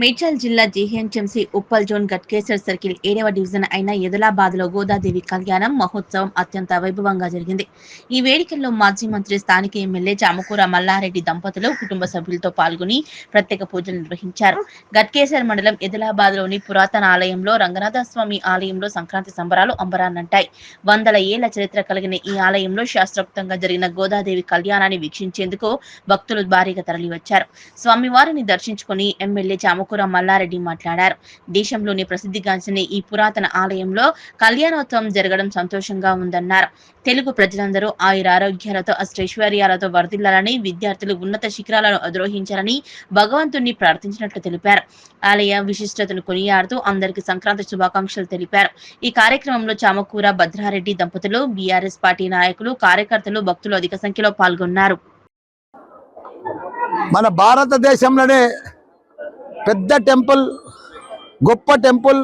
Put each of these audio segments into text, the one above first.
మేడ్చల్ జిల్లా GHMC Uppal zone Ghatkesar circle 7వ division అయిన ఎదలాబాద్ లో గోదాదేవి కళ్యాణం మహోత్సవం అత్యంత వైభవంగా జరిగింది. ఈ వేడుకల్లో మాజీ మంత్రి స్థానిక ఎమ్మెల్యే చామకూర మల్లారెడ్డి దంపతులు కుటుంబ సభ్యులతో పాల్గొని ప్రత్యేక పూజలు నిర్వహించారు. గట్కేసర్ మండలం ఎదలాబాద్ లోని పురాతన ఆలయంలో రంగనాథస్వామి ఆలయంలో సంక్రాంతి సంబరాలు అంబరాన్నంటాయి. 100 ఏళ్ల చరిత్ర కలిగిన ఈ ఆలయంలో శాస్త్రోక్తంగా జరిగిన గోదాదేవి కళ్యాణాన్ని వీక్షించేందుకు భక్తులు భారీగా తరలివచ్చారు. స్వామివారిని దర్శించుకుని ఎమ్మెల్యే చామకూర మల్లారెడ్డి మాట్లాడారు. దేశంలోని ప్రసిద్ధిగాంచిన ఈ పురాతన ఆలయంలో కళ్యాణోత్సవం జరగడం సంతోషంగా ఉందన్నారు. తెలుగు ప్రజలందరూ ఆయురారోగ్యాలతో అష్టైశ్వర్యాలతో వర్ధిల్లాలని, విద్యార్థులు ఉన్నత శిఖరాలను అధిరోహించాలని భగవంతుణ్ణి ప్రార్థించినట్లు తెలిపారు. ఆలయ విశిష్టతను కొనియాడుతూ అందరికీ సంక్రాంతి శుభాకాంక్షలు తెలిపారు. ఈ కార్యక్రమంలో చామకూర భద్రారెడ్డి దంపతులు, బీఆర్ఎస్ పార్టీ నాయకులు, కార్యకర్తలు, భక్తులు అధిక సంఖ్యలో పాల్గొన్నారు. మన భారతదేశంలోనే పెద్ద టెంపుల్, గొప్ప టెంపుల్,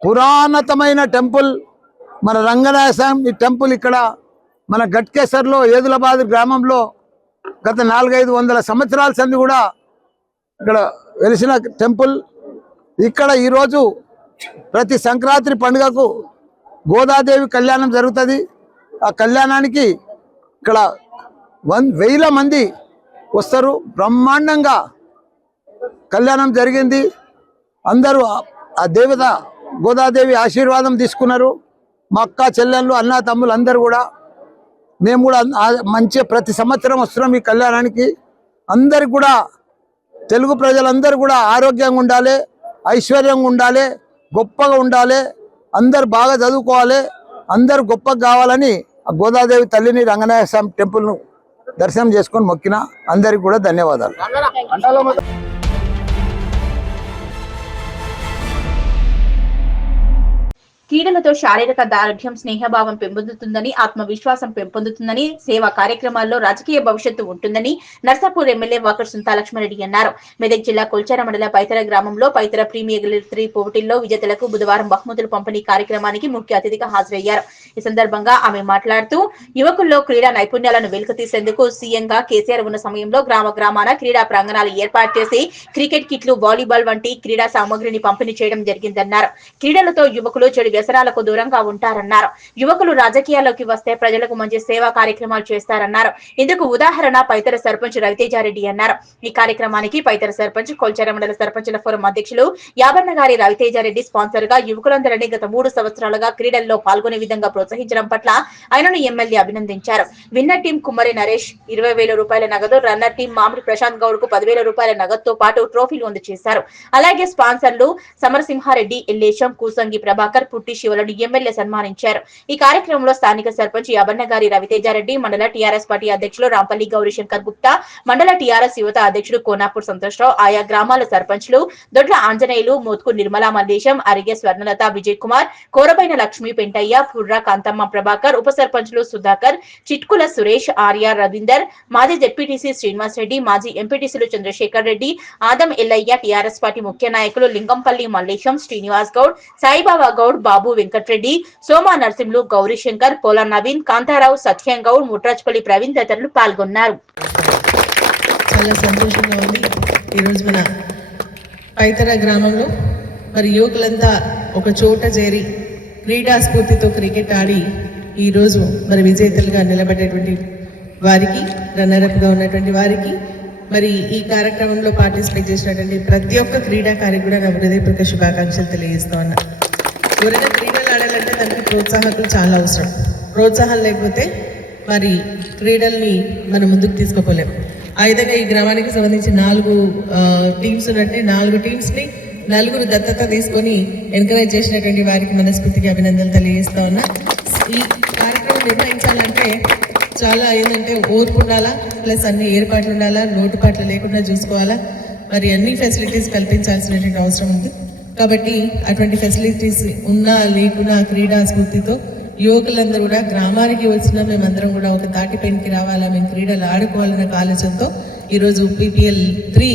పురాతనమైన టెంపుల్ మన రంగనాథస్వామి టెంపుల్ ఇక్కడ మన గట్కేసర్లో ఏదులాబాద్ గ్రామంలో గత 400-500 సంవత్సరాల సంది కూడా ఇక్కడ వెలిసిన టెంపుల్. ఇక్కడ ఈరోజు ప్రతి సంక్రాంతి పండుగకు గోదాదేవి కళ్యాణం జరుగుతుంది. ఆ కళ్యాణానికి ఇక్కడ 1000 మంది వస్తారు. బ్రహ్మాండంగా కళ్యాణం జరిగింది. అందరూ ఆ దేవత గోదాదేవి ఆశీర్వాదం తీసుకున్నారు. మా అక్క చెల్లెళ్ళు, అన్న తమ్ములు అందరూ కూడా, మేము కూడా మంచి ప్రతి సంవత్సరం వస్తున్నాం ఈ కళ్యాణానికి. అందరికి కూడా తెలుగు ప్రజలందరూ కూడా ఆరోగ్యంగా ఉండాలి, ఐశ్వర్యంగా ఉండాలి, గొప్పగా ఉండాలి, అందరు బాగా చదువుకోవాలి, అందరూ గొప్పగా కావాలని ఆ గోదాదేవి తల్లిని రంగనాథస్వామి టెంపుల్ను దర్శనం చేసుకొని మొక్కిన. అందరికి కూడా ధన్యవాదాలు. క్రీడలతో శారీరక దారుఢ్యం, స్నేహభావం పెంపొందుతుందని, ఆత్మవిశ్వాసం పెంపొందుతుందని, సేవా కార్యక్రమాల్లో రాజకీయ భవిష్యత్తు ఉంటుందని నర్సాపూర్ ఎమ్మెల్యే వాకర్ సుంతా లక్ష్మారెడ్డి అన్నారు. మెదక్ జిల్లా కొల్చార మండల పైతర గ్రామంలో పైతర ప్రీమియర్ లీగ్ 3 పోటీల్లో విజేతలకు బుధవారం బహుమతులు పంపిణీ కార్యక్రమానికి ముఖ్య అతిథిగా హాజరయ్యారు. ఈ సందర్భంగా ఆమె మాట్లాడుతూ, యువకుల్లో క్రీడా నైపుణ్యాలను వెలికితీసేందుకు సీఎంగా కేసీఆర్ ఉన్న సమయంలో గ్రామాన క్రీడా ప్రాంగణాలు ఏర్పాటు చేసి క్రికెట్ కిట్లు, వాలీబాల్ వంటి క్రీడా సామగ్రిని పంపిణీ చేయడం జరిగిందన్నారు. క్రీడలతో యువకులు చెడు వ్యసనాలకు దూరంగా ఉంటారన్నారు. యువకులు రాజకీయాల్లోకి వస్తే ప్రజలకు మంచి సేవా కార్యక్రమాలు చేస్తారన్నారు. ఇందుకు ఉదాహరణ పైతర సర్పంచ్ రవితేజారెడ్డి అన్నారు. ఈ కార్యక్రమానికి పైతర సర్పంచ్, కొల్చార మండల సర్పంచుల ఫోరం అధ్యక్షులు యాబన్నగారి రవితేజారెడ్డి స్పాన్సర్ గా యువకులందరినీ గత 3 సంవత్సరాలుగా క్రీడల్లో పాల్గొనే విధంగా ప్రోత్సహించడం పట్ల ఆయనను ఎమ్మెల్యే అభినందించారు. విన్నర్ టీం కుమ్మరి నరేష్ 20,000 రూపాయల నగదు, రన్నర్ టీం మామిడి ప్రశాంత్ గౌడ్ కు 10,000 రూపాయల నగదుతో పాటు ట్రోఫీలు అందజేశారు. అలాగే స్పాన్సర్లు సమరసింహారెడ్డి, ఎల్లేశం, కూసంగి ప్రభాకర్, పుట్టి శివలను ఎమ్మెల్యే సన్మానించారు. ఈ కార్యక్రమంలో స్థానిక సర్పంచ్ యాబన్నగారి రవితేజారెడ్డి, మండల టీఆర్ఎస్ పార్టీ అధ్యక్షులు రాంపల్లి గౌరీశంకర్ గుప్తా, మండల టీఆర్ఎస్ యువత అధ్యక్షుడు కోనాపూర్ సంతోష్రావు, ఆయా గ్రామాల సర్పంచ్లు దొడ్ల ఆంజనేయులు, మోత్కు నిర్మలా మల్లేశం, అరిగే స్వర్ణలత, విజయ్ కుమార్, కోరబైన లక్ష్మీ పెంటయ్య, ఫుర్రా కాంతమ్మ ప్రభాకర్, ఉప సర్పంచ్లు సుధాకర్, చిట్కుల సురేష్, ఆర్య రవీందర్, మాజీ జెడ్పీటీసీ శ్రీనివాస్ రెడ్డి, మాజీ ఎంపీటీసీలు చంద్రశేఖర్ రెడ్డి, ఆదం ఎల్లయ్య, టీఆర్ఎస్ పార్టీ ముఖ్య నాయకులు లింగంపల్లి మల్లేశం, శ్రీనివాస్ గౌడ్, సాయిబాబా గౌడ్, బాబు వెంకట్రెడ్డి, సోమా నరసింహులు, గౌరీశంకర్, పోలా నవీన్, కాంతారావు, సత్యం గౌడ్, ముట్రాజ్పల్లి ప్రవీణ్ తదితరులు పాల్గొన్నారు. చాలా సంతోషంగా ఉంది. ఈరోజు మన పైతర గ్రామంలో మరి యువకులంతా ఒక చోట చేరి క్రీడా స్ఫూర్తితో క్రికెట్ ఆడి ఈరోజు మరి విజేతలుగా నిలబడేటువంటి వారికి, రన్నరప్గా ఉన్నటువంటి వారికి, మరి ఈ కార్యక్రమంలో పార్టిసిపేట్ చేసినటువంటి ప్రతి ఒక్క క్రీడాకారికి కూడా నా హృదయపూర్వక శుభాకాంక్షలు తెలియజేస్తా ఉన్నా. ఎవరైనా క్రీడలు ఆడాలంటే దానికి ప్రోత్సాహకులు చాలా అవసరం. ప్రోత్సాహం లేకపోతే మరి క్రీడల్ని మనం ముందుకు తీసుకోలేం. ఆ విధంగా ఈ గ్రామానికి సంబంధించి 4 టీమ్స్ ఉన్నట్టు 4 టీమ్స్ని 4 దత్తత తీసుకొని ఎంకరేజ్ చేసినటువంటి వారికి మనస్ఫూర్తిగా అభినందనలు తెలియజేస్తా ఉన్నా. ఈ కార్యక్రమం నిర్వహించాలంటే చాలా ఏంటంటే ఓర్పు ఉండాలా, ప్లస్ అన్ని ఏర్పాట్లు ఉండాలా, లోటుపాట్లు లేకుండా చూసుకోవాలా, మరి అన్ని ఫెసిలిటీస్ కల్పించాల్సినటువంటి అవసరం ఉంది. కాబట్టి అటువంటి ఫెసిలిటీస్ ఉన్నా లేకున్నా క్రీడా స్ఫూర్తితో యువకులందరూ కూడా గ్రామానికి వచ్చినా మేమందరం కూడా ఒక తాటిపైకి రావాలా, మేము క్రీడలు ఆడుకోవాలన్న ఆలోచనతో ఈరోజు PPL 3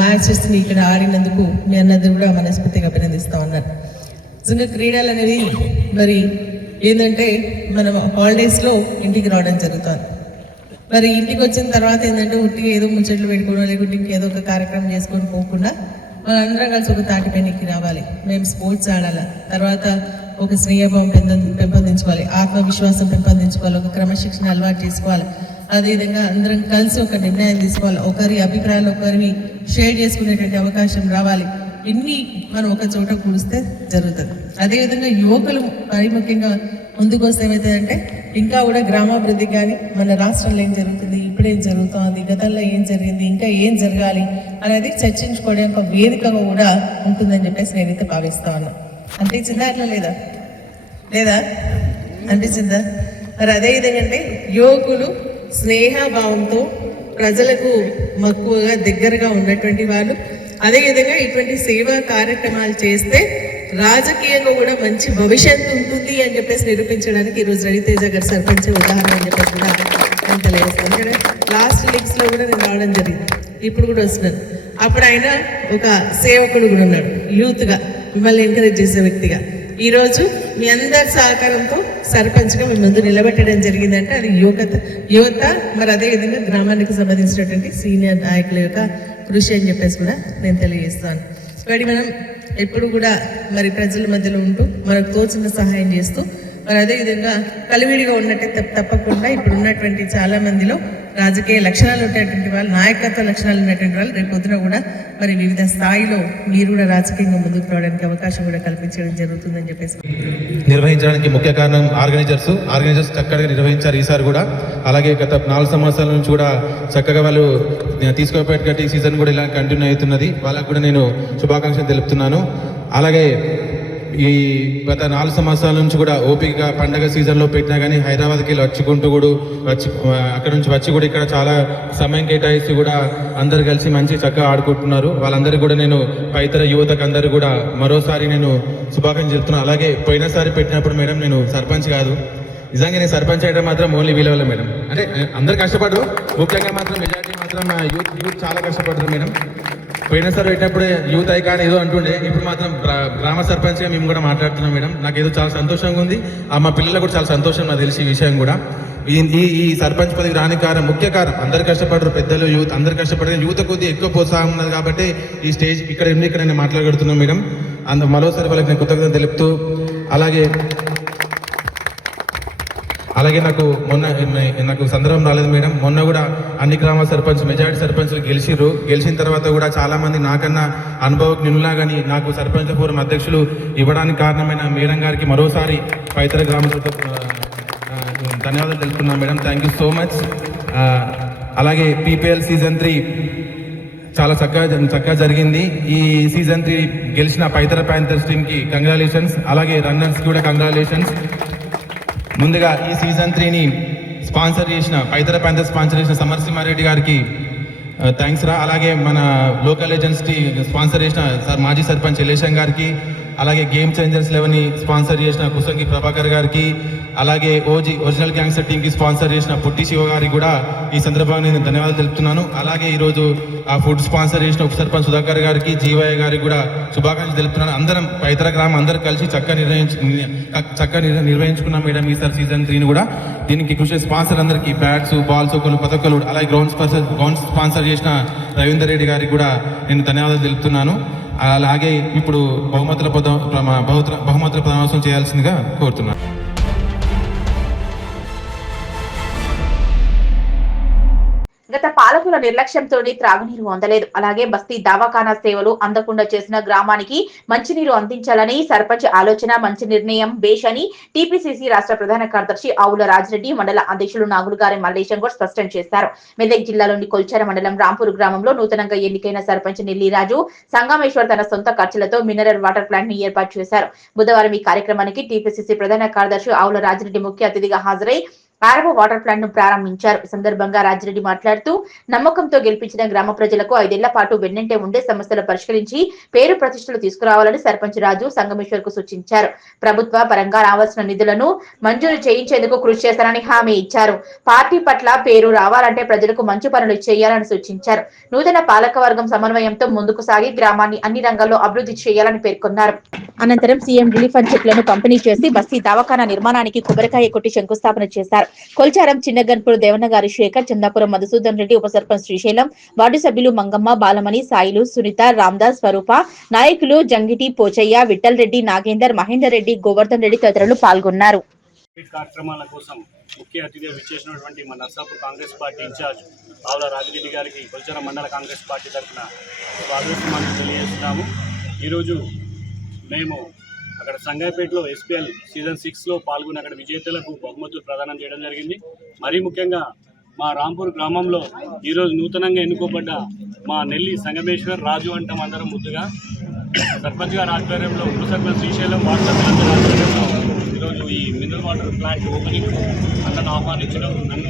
మ్యాచెస్ని ఇక్కడ ఆడినందుకు మీ అందరూ కూడా మనస్ఫూర్తిగా అభినందిస్తూ ఉన్నారు. నిజంగా క్రీడలు అనేది మరి ఏంటంటే మనం హాలిడేస్లో ఇంటికి రావడం జరుగుతుంది. మరి ఇంటికి వచ్చిన తర్వాత ఏంటంటే ఉట్టి ఏదో ముచ్చట్లు పెట్టుకోవడం లేకుంటే ఇంకేదో ఒక కార్యక్రమం చేసుకొని పోకుండా మనందరం కలిసి ఒక తాటిపైకి రావాలి. మేము స్పోర్ట్స్ ఆడాలి, తర్వాత ఒక స్నేహభావం పెంపొందించుకోవాలి, ఆత్మవిశ్వాసం పెంపొందించుకోవాలి, ఒక క్రమశిక్షణ అలవాటు చేసుకోవాలి. అదేవిధంగా అందరం కలిసి ఒక నిర్ణయం తీసుకోవాలి, ఒకరి అభిప్రాయాలు ఒకరివి షేర్ చేసుకునేటువంటి అవకాశం రావాలి. ఇన్ని మనం ఒక చోట కూడిస్తే జరుగుతుంది. అదేవిధంగా యువకులు మరి ముఖ్యంగా ముందుకు వస్తే ఏమవుతుందంటే ఇంకా కూడా గ్రామాభివృద్ధి కానీ మన రాష్ట్రంలో ఏం జరుగుతుంది, ఇప్పుడేం జరుగుతుంది, గతంలో ఏం జరిగింది, ఇంకా ఏం జరగాలి అనేది చర్చించుకోవడం ఒక వేదికగా కూడా ఉంటుందని చెప్పేసి నేనైతే భావిస్తా ఉన్నాను. అనిపించిందా అట్లా లేదా అనిపించిందా? మరి అదేవిధంగా అంటే యువకులు స్నేహభావంతో ప్రజలకు మక్కువగా దగ్గరగా ఉన్నటువంటి వాళ్ళు, అదేవిధంగా ఇటువంటి సేవా కార్యక్రమాలు చేస్తే రాజకీయంగా కూడా మంచి భవిష్యత్తు ఉంటుంది అని చెప్పేసి నిరూపించడానికి ఈరోజు రవితేజ గారు సర్పంచ్ ఉదాహరణ అని చెప్పేసి కూడా నేను తెలియజేస్తాను. ఎందుకంటే లాస్ట్ లీగ్స్లో కూడా నేను రావడం జరిగింది, ఇప్పుడు కూడా వస్తున్నాను. అప్పుడు ఆయన ఒక సేవకుడు కూడా ఉన్నాడు, యూత్గా మిమ్మల్ని ఎంకరేజ్ చేసే వ్యక్తిగా. ఈరోజు మీ అందరి సహకారంతో సర్పంచ్గా మీ ముందు నిలబెట్టడం జరిగిందంటే అది యువత మరి అదేవిధంగా గ్రామానికి సంబంధించినటువంటి సీనియర్ నాయకుల యొక్క కృషి అని చెప్పేసి కూడా నేను తెలియజేస్తాను. కాబట్టి మనం ఎప్పుడు కూడా మరి ప్రజల మధ్యలో ఉంటూ మనకు తోచిన సహాయం చేస్తూ మరి అదేవిధంగా కలివిడిగా ఉన్నట్టు తప్పకుండా ఇప్పుడు ఉన్నటువంటి చాలా మందిలో రాజకీయ లక్షణాలు ఉన్నటువంటి వాళ్ళు, నాయకత్వ లక్షణాలు ఉన్నటువంటి వాళ్ళు రేపు పొద్దున కూడా మరి వివిధ స్థాయిలో మీరు కూడా రాజకీయంగా ముందుకు రావడానికి అవకాశం కూడా కల్పించడం జరుగుతుందని చెప్పేసి నిర్వహించడానికి ముఖ్య కారణం ఆర్గనైజర్స్ చక్కగా నిర్వహించారు ఈసారి కూడా. అలాగే గత 4 సంవత్సరాల నుంచి కూడా చక్కగా వాళ్ళు తీసుకోబెట్టి ఈ సీజన్ కూడా ఇలా కంటిన్యూ అవుతున్నది. వాళ్ళకు కూడా నేను శుభాకాంక్షలు తెలుపుతున్నాను. అలాగే ఈ గత 4 సంవత్సరాల నుంచి కూడా ఓపికగా పండగ సీజన్లో పెట్టినా కానీ హైదరాబాద్కి వెళ్ళి వచ్చుకుంటూ కూడా అక్కడ నుంచి వచ్చి కూడా ఇక్కడ చాలా సమయం కేటాయిస్తూ కూడా అందరు కలిసి మంచి చక్కగా ఆడుకుంటున్నారు. వాళ్ళందరికీ కూడా నేను పైతర యువతకు అందరూ కూడా మరోసారి నేను శుభాకాంక్షలు చెప్తున్నాను. అలాగే పోయినసారి పెట్టినప్పుడు మేడం నేను సర్పంచ్ కాదు, నిజంగా నేను సర్పంచ్ చేయడం మాత్రం ఓన్లీ వీళ్ళ వల్ల మేడం. అంటే అందరు కష్టపడరు, ముఖ్యంగా మాత్రం మెజారిటీ మాత్రం యూత్ చాలా కష్టపడతారు మేడం. పోయినసారి పెట్టినప్పుడే యూత్ ఐకాన్ ఏదో అంటుండే, ఇప్పుడు మాత్రం గ్రామ సర్పంచ్గా మేము కూడా మాట్లాడుతున్నాం మేడం. నాకు ఏదో చాలా సంతోషంగా ఉంది, మా పిల్లలకు కూడా చాలా సంతోషం నాకు తెలిసి ఈ విషయం కూడా. ఈ సర్పంచ్ పదవి రాని కారణం, ముఖ్య కారణం అందరు కష్టపడరు, పెద్దలు యూత్ అందరు కష్టపడరు. యూత్ కొద్దిగా ఎక్కువ ప్రోత్సాహం ఉన్నది కాబట్టి ఈ స్టేజ్ ఇక్కడ నేను మాట్లాడుతున్నాను మేడం. మరోసారి వాళ్ళకి నేను కృతజ్ఞతలు తెలుపుతూ అలాగే నాకు సందర్భం రాలేదు మేడం. మొన్న కూడా అన్ని గ్రామ సర్పంచ్ మెజారిటీ సర్పంచ్లు గెలిచిన తర్వాత కూడా చాలా మంది నాకన్నా అనుభవజ్ఞులా కానీ నాకు సర్పంచ్ ఫోరం అధ్యక్షులు ఇవ్వడానికి కారణమైన మేడం గారికి మరోసారి పైతర గ్రామాలతో ధన్యవాదాలు తెలుపుతున్నాను madam. Thank you so much. అలాగే PPL సీజన్ 3 చాలా చక్కగా జరిగింది. ఈ సీజన్ 3 గెలిచిన పైతర ప్యాంథర్స్ టీమ్కి కంగ్రాచులేషన్స్, అలాగే రన్నర్స్కి కూడా కంగ్రాచులేషన్స్. ముందుగా ఈ సీజన్ 3ని స్పాన్సర్ చేసిన పైతర ప్యాంథర్స్ స్పాన్సర్ చేసిన సమరసింహారెడ్డి గారికి థ్యాంక్స్ రా. అలాగే మన లోకల్ ఏజెన్సీ స్పాన్సర్ చేసిన మాజీ సర్పంచ్ ఎలేషన్ గారికి, అలాగే గేమ్ చేంజర్స్ 11ని స్పాన్సర్ చేసిన కుసంగి ప్రభాకర్ గారికి, అలాగే ఒరిజినల్ గ్యాంగ్స్టర్ టీంకి స్పాన్సర్ చేసిన పుట్టి శివ గారికి కూడా ఈ సందర్భంగా నేను ధన్యవాదాలు తెలుపుతున్నాను. అలాగే ఈరోజు ఆ ఫుడ్ స్పాన్సర్ చేసిన ఉప సర్పంచ్ సుధాకర్ గారికి, జీవయ్య గారికి కూడా శుభాకాంక్షలు తెలుపుతున్నాను. అందరం పైతర గ్రామం అందరూ కలిసి చక్కగా నిర్వహించుకున్నాం మేడం ఈసారి సీజన్ 3ని కూడా. దీనికి కృషి స్పాన్సర్ అందరికీ బ్యాట్స్, బాల్స్, ప్రతి ఒక్కరు, అలాగే గ్రౌండ్ స్పాన్సర్ చేసిన రవీందర్ రెడ్డి గారికి కూడా నేను ధన్యవాదాలు తెలుపుతున్నాను. అలాగే ఇప్పుడు బహుమతుల ప్రదానోత్సవం చేయాల్సిందిగా కోరుతున్నాను. గత పాలకుల నిర్లక్ష్యంతోనే త్రాగునీరు అందలేదు. అలాగే బస్తీ దవాఖానా సేవలు అందకుండా చేసిన గ్రామానికి మంచినీరు అందించాలని సర్పంచ్ ఆలోచన మంచి నిర్ణయం బేష్ అని టీపీసీసీ రాష్ట్ర ప్రధాన కార్యదర్శి ఆవుల రాజిరెడ్డి, మండల అధ్యక్షులు నాగులుగారి మల్లేశం గౌడ్ స్పష్టం చేశారు. మెదక్ జిల్లాలోని కొల్చార మండలం రాంపూర్ గ్రామంలో నూతనంగా ఎన్నికైన సర్పంచ్ నెల్లిరాజు సంగమేశ్వర్ తన సొంత ఖర్చులతో మినరల్ వాటర్ ప్లాంట్ ని ఏర్పాటు చేశారు. బుధవారం ఈ కార్యక్రమానికి టీపీసీసీ ప్రధాన కార్యదర్శి ఆవుల రాజిరెడ్డి ముఖ్య అతిథిగా హాజరై 6వ వాటర్ ప్లాంట్ ను ప్రారంభించారు. ఈ సందర్భంగా రాజిరెడ్డి మాట్లాడుతూ నమ్మకంతో గెలిపించిన గ్రామ ప్రజలకు 5 ఏళ్ల పాటు వెన్నంటే ఉండే సమస్యలు పరిష్కరించి పేరు ప్రతిష్టలు తీసుకురావాలని సర్పంచ్ రాజు సంగమేశ్వర్ కు సూచించారు. ప్రభుత్వ పరంగా రావాల్సిన నిధులను మంజూరు చేయించేందుకు కృషి చేస్తారని హామీ ఇచ్చారు. పార్టీ పట్ల పేరు రావాలంటే ప్రజలకు మంచి పనులు చేయాలని సూచించారు. నూతన పాలకవర్గం సమన్వయంతో ముందుకు సాగి గ్రామాన్ని అన్ని రంగాల్లో అభివృద్ధి చేయాలని పేర్కొన్నారు. అనంతరం సీఎం రిలీఫ్ ఫండ్ చెక్లను పంపిణీ చేసి బస్తీ దవాఖానా నిర్మాణానికి కొబ్బరికాయ కొట్టి శంకుస్థాపన చేశారు. కొల్చారం చిన్నగన్పూర్ దేవన్నగారి శేఖర్, చందాపురం మధుసూదన్ రెడ్డి, ఉప సర్పంచ్ శ్రీశైలం, వార్డు సభ్యులు మంగమ్మ, బాలమణి, సాయిలు, సునీత, రామ్దాస్, స్వరూప, నాయకులు జంగిటి, పోచయ్య, విఠల్ రెడ్డి, నాగేందర్, మహేందర్ రెడ్డి, గోవర్ధన్ రెడ్డి తదితరులు పాల్గొన్నారు. కార్యక్రమాల కోసం ముఖ్య అతిథిగా విచ్చేసినటువంటి మన నర్సాపూర్ కాంగ్రెస్ పార్టీ ఇన్ఛార్జ్ ఆవుల రాజిరెడ్డి గారికి కొల్చారం మండల కాంగ్రెస్ పార్టీ తరఫున స్వాగతం తెలియజేస్తున్నాము. ఈరోజు మేము అక్కడ సంగాయిపేటలో SPL సీజన్ 6లో పాల్గొని అక్కడ విజేతలకు బహుమతులు ప్రదానం చేయడం జరిగింది. మరీ ముఖ్యంగా మా రాంపూర్ గ్రామంలో ఈరోజు నూతనంగా ఎన్నుకోబడ్డ మా నెల్లి సంగమేశ్వర్ రాజు అంటాం అందరం ముద్దుగా సర్పంచ్ గారి ఆధ్వర్యంలో, ఉప సర్పంచ్ శ్రీశైలం, వార్డు సభ్యులందరి ఆధ్వర్యంలో ఈరోజు ఈ మినరల్ వాటర్ ప్లాంట్ ఓపెనింగ్ నన్ను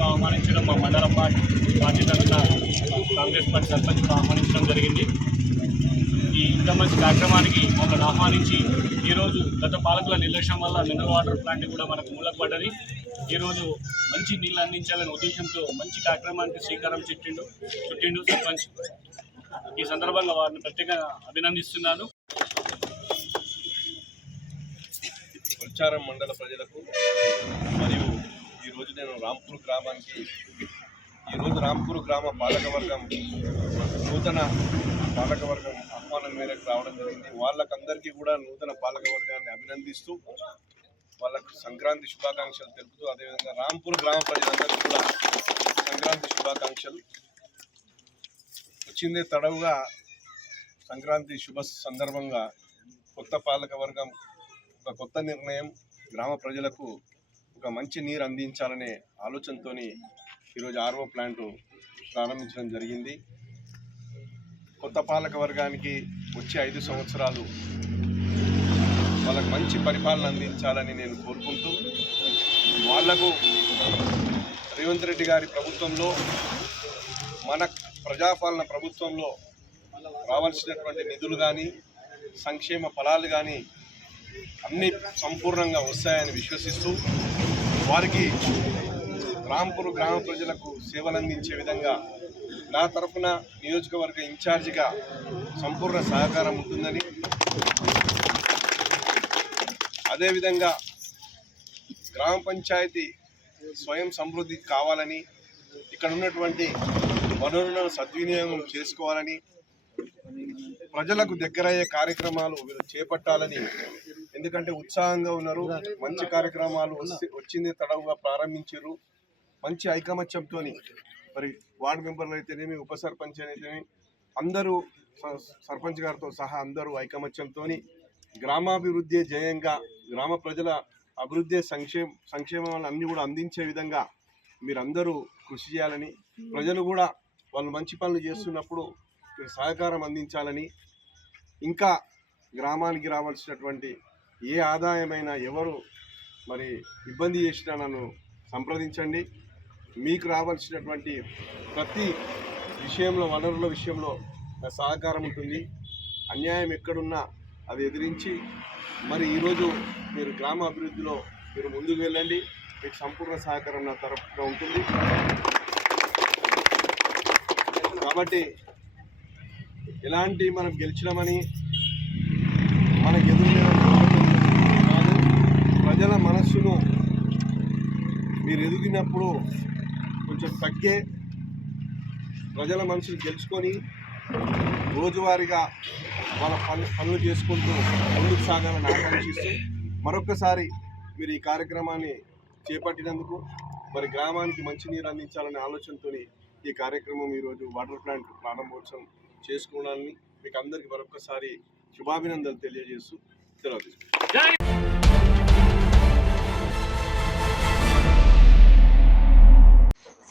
ఆహ్వానించడం మా మండల పార్టీ తరఫున కాంగ్రెస్ పార్టీ సర్పంచ్ ఆహ్వానించడం జరిగింది. ఈ ఇంత మంచి కార్యక్రమానికి మమ్మల్ని ఆహ్వానించి ఈరోజు గత పాలకుల నిర్లక్ష్యం వల్ల మినరల్ వాటర్ ప్లాంట్ కూడా మనకు మూలకు పడ్డది. ఈరోజు మంచి నీళ్ళు అందించాలనే ఉద్దేశంతో మంచి కార్యక్రమానికి శ్రీకారం చుట్టిండు సర్పంచ్. ఈ సందర్భంగా వారిని ప్రత్యేకంగా అభినందిస్తున్నాను. కొల్చారం మండల ప్రజలకు మరియు ఈరోజు నేను రాంపూర్ గ్రామ పాలకవర్గం నూతన పాలకవర్గం ఆహ్వానం మేరకు రావడం జరిగింది. వాళ్ళకందరికీ కూడా నూతన పాలకవర్గాన్ని అభినందిస్తూ వాళ్ళకు సంక్రాంతి శుభాకాంక్షలు తెలుపుతూ, అదేవిధంగా రాంపూర్ గ్రామ ప్రజలందరికీ కూడా సంక్రాంతి శుభాకాంక్షలు. వచ్చిందే తడవుగా సంక్రాంతి శుభ సందర్భంగా కొత్త పాలకవర్గం ఒక కొత్త నిర్ణయం, గ్రామ ప్రజలకు ఒక మంచి నీరు అందించాలనే ఆలోచనతో ఈరోజు RO ప్లాంట్ ప్రారంభించడం జరిగింది. కొత్త పాలక వర్గానికి వచ్చే 5 సంవత్సరాలు వాళ్ళకు మంచి పరిపాలన అందించాలని నేను కోరుకుంటూ, వాళ్లకు రేవంత్ రెడ్డి గారి ప్రభుత్వంలో, మన ప్రజాపాలన ప్రభుత్వంలో రావాల్సినటువంటి నిధులు కానీ సంక్షేమ ఫలాలు కానీ అన్నీ సంపూర్ణంగా వస్తాయని విశ్వసిస్తూ, వారికి రాంపూర్ గ్రామ ప్రజలకు సేవలు అందించే విధంగా నా తరఫున నియోజకవర్గ ఇన్ఛార్జిగా సంపూర్ణ సహకారం ఉంటుందని, అదేవిధంగా గ్రామ పంచాయతీ స్వయం సమృద్ధి కావాలని, ఇక్కడ ఉన్నటువంటి వనరులను సద్వినియోగం చేసుకోవాలని, ప్రజలకు దగ్గరయ్యే కార్యక్రమాలు చేపట్టాలని, ఎందుకంటే ఉత్సాహంగా ఉన్నారు. మంచి కార్యక్రమాలు వచ్చింది తడవుగా ప్రారంభించారు. మంచి ఐకమత్యంతో మరి వార్డు మెంబర్లు అయితేనేమి, ఉప సర్పంచ్ అయితేనేమి, అందరూ సర్పంచ్ గారితో సహా అందరూ ఐకమత్యంతో గ్రామాభివృద్ధి జయంగా, గ్రామ ప్రజల అభివృద్ధి సంక్షేమాలను అన్నీ కూడా అందించే విధంగా మీరందరూ కృషి చేయాలని, ప్రజలు కూడా వాళ్ళు మంచి పనులు చేస్తున్నప్పుడు మీరు సహకారం అందించాలని, ఇంకా గ్రామానికి రావాల్సినటువంటి ఏ ఆదాయమైనా ఎవరు మరి ఇబ్బంది చేసినా నన్ను సంప్రదించండి. మీకు రావాల్సినటువంటి ప్రతి విషయంలో, వనరుల విషయంలో నా సహకారం ఉంటుంది. అన్యాయం ఎక్కడున్నా అది ఎదిరించి మరి ఈరోజు మీరు గ్రామ అభివృద్ధిలో మీరు ముందుకు వెళ్ళండి. మీకు సంపూర్ణ సహకారం నా తరఫున ఉంటుంది. కాబట్టి ఎలాంటి మనం గెలిచినామని మనకు ఎదురు కాదు, ప్రజల మనస్సును మీరు ఎదిగినప్పుడు కొంచెం తగ్గే ప్రజల మనసును గెలుచుకొని రోజువారీగా వాళ్ళ పనులు చేసుకుంటూ ముందుకు సాగాలని ఆకాంక్షిస్తూ మరొకసారి మీరు ఈ కార్యక్రమాన్ని చేపట్టినందుకు, మరి గ్రామానికి మంచినీరు అందించాలనే ఆలోచనతో ఈ కార్యక్రమం ఈరోజు వాటర్ ప్లాంట్ ప్రారంభోత్సవం చేసుకోవడాన్ని మీకు అందరికీ మరొకసారి శుభాభినందనలు తెలియజేస్తూ సెలవు తీసుకుంటాను.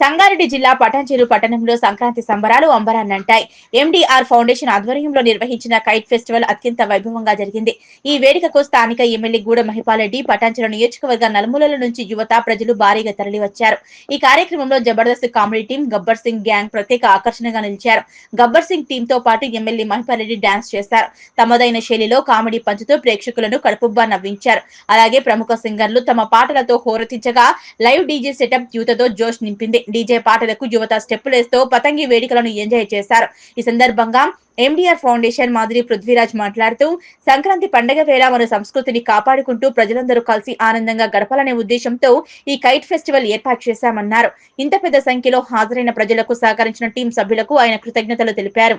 సంగారెడ్డి జిల్లా పటాన్చెరు పట్టణంలో సంక్రాంతి సంబరాలు అంబరాన్నంటాయి. MDR ఫౌండేషన్ ఆధ్వర్యంలో నిర్వహించిన కైట్ ఫెస్టివల్ అత్యంత వైభవంగా జరిగింది. ఈ వేడుకకు స్థానిక ఎమ్మెల్యే గూడ మహిపాలరెడ్డి, పటాన్చెరు నియోజకవర్గ నలుమూలల నుంచి యువత, ప్రజలు భారీగా తరలివచ్చారు. ఈ కార్యక్రమంలో Jabardasth comedy team, Gabbar Singh gang ప్రత్యేక ఆకర్షణగా నిలిచారు. గబ్బర్ సింగ్ టీం తో పాటు ఎమ్మెల్యే మహిపాలరెడ్డి డాన్స్ చేశారు. తమదైన శైలిలో కామెడీ పంచుతూ ప్రేక్షకులను కడుపుబ్బా నవ్వించారు. అలాగే ప్రముఖ సింగర్లు తమ పాటలతో హోరెత్తించగా లైవ్ డీజే సెటప్ యువతతో జోష్ నింపింది. డీజే పాటలకు యువత స్టెప్పులేస్తూ పతంగి వేడుకలను ఎంజాయ్ చేశారు. ఈ సందర్భంగా ఎండిఆర్ ఫౌండేషన్ మాదిరి పృథ్వీరాజ్ మాట్లాడుతూ సంక్రాంతి పండుగ వేళ మన సంస్కృతిని కాపాడుకుంటూ ప్రజలందరూ కలిసి ఆనందంగా గడపాలనే ఉద్దేశంతో ఈ కైట్ ఫెస్టివల్ ఏర్పాటు చేశామన్నారు. ఇంత పెద్ద సంఖ్యలో హాజరైన ప్రజలకు సహకరించిన టీం సభ్యులకు ఆయన కృతజ్ఞతలు తెలిపారు.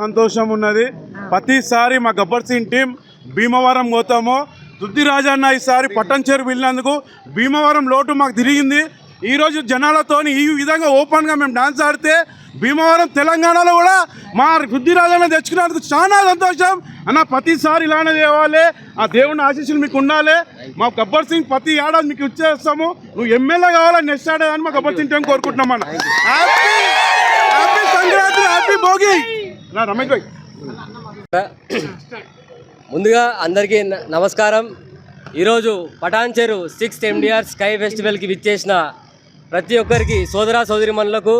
సంతోషం ఉన్నది. ప్రతిసారి మా గబ్బర్ సింగ్ టీం భీమవరం పోతాము. పృథ్వీరాజ్ అన్న ఈసారి పట్టంచేరు వెళ్ళినందుకు భీమవరం లోటు మాకు తిరిగింది. ఈరోజు జనాలతో ఈ విధంగా ఓపెన్గా మేము డాన్స్ ఆడితే భీమవరం తెలంగాణలో కూడా మా పృథ్వీరాజ్ అన్న తెచ్చుకున్నందుకు చాలా సంతోషం అన్న. ప్రతిసారి ఇలానే తేవాలి. ఆ దేవుని ఆశీస్సులు మీకు ఉండాలి. మా గబ్బర్ సింగ్ ప్రతి ఏడాది మీకు ఇచ్చేస్తాము. నువ్వు ఎమ్మెల్యే కావాలని నెక్స్ట్ ఏడాది అని మా గబ్బర్ సింగ్ టీం కోరుకుంటున్నాం అన్న. Happy Sankranti, happy Bhogi. రమేష్ భాయ్ ముందుగా అందరికీ నమస్కారం. ఈరోజు పటాన్చెరు 6th ఎండిఆర్ స్కై ఫెస్టివల్కి విచ్చేసిన ప్రతి ఒక్కరికి, సోదర సోదరిమణులకు,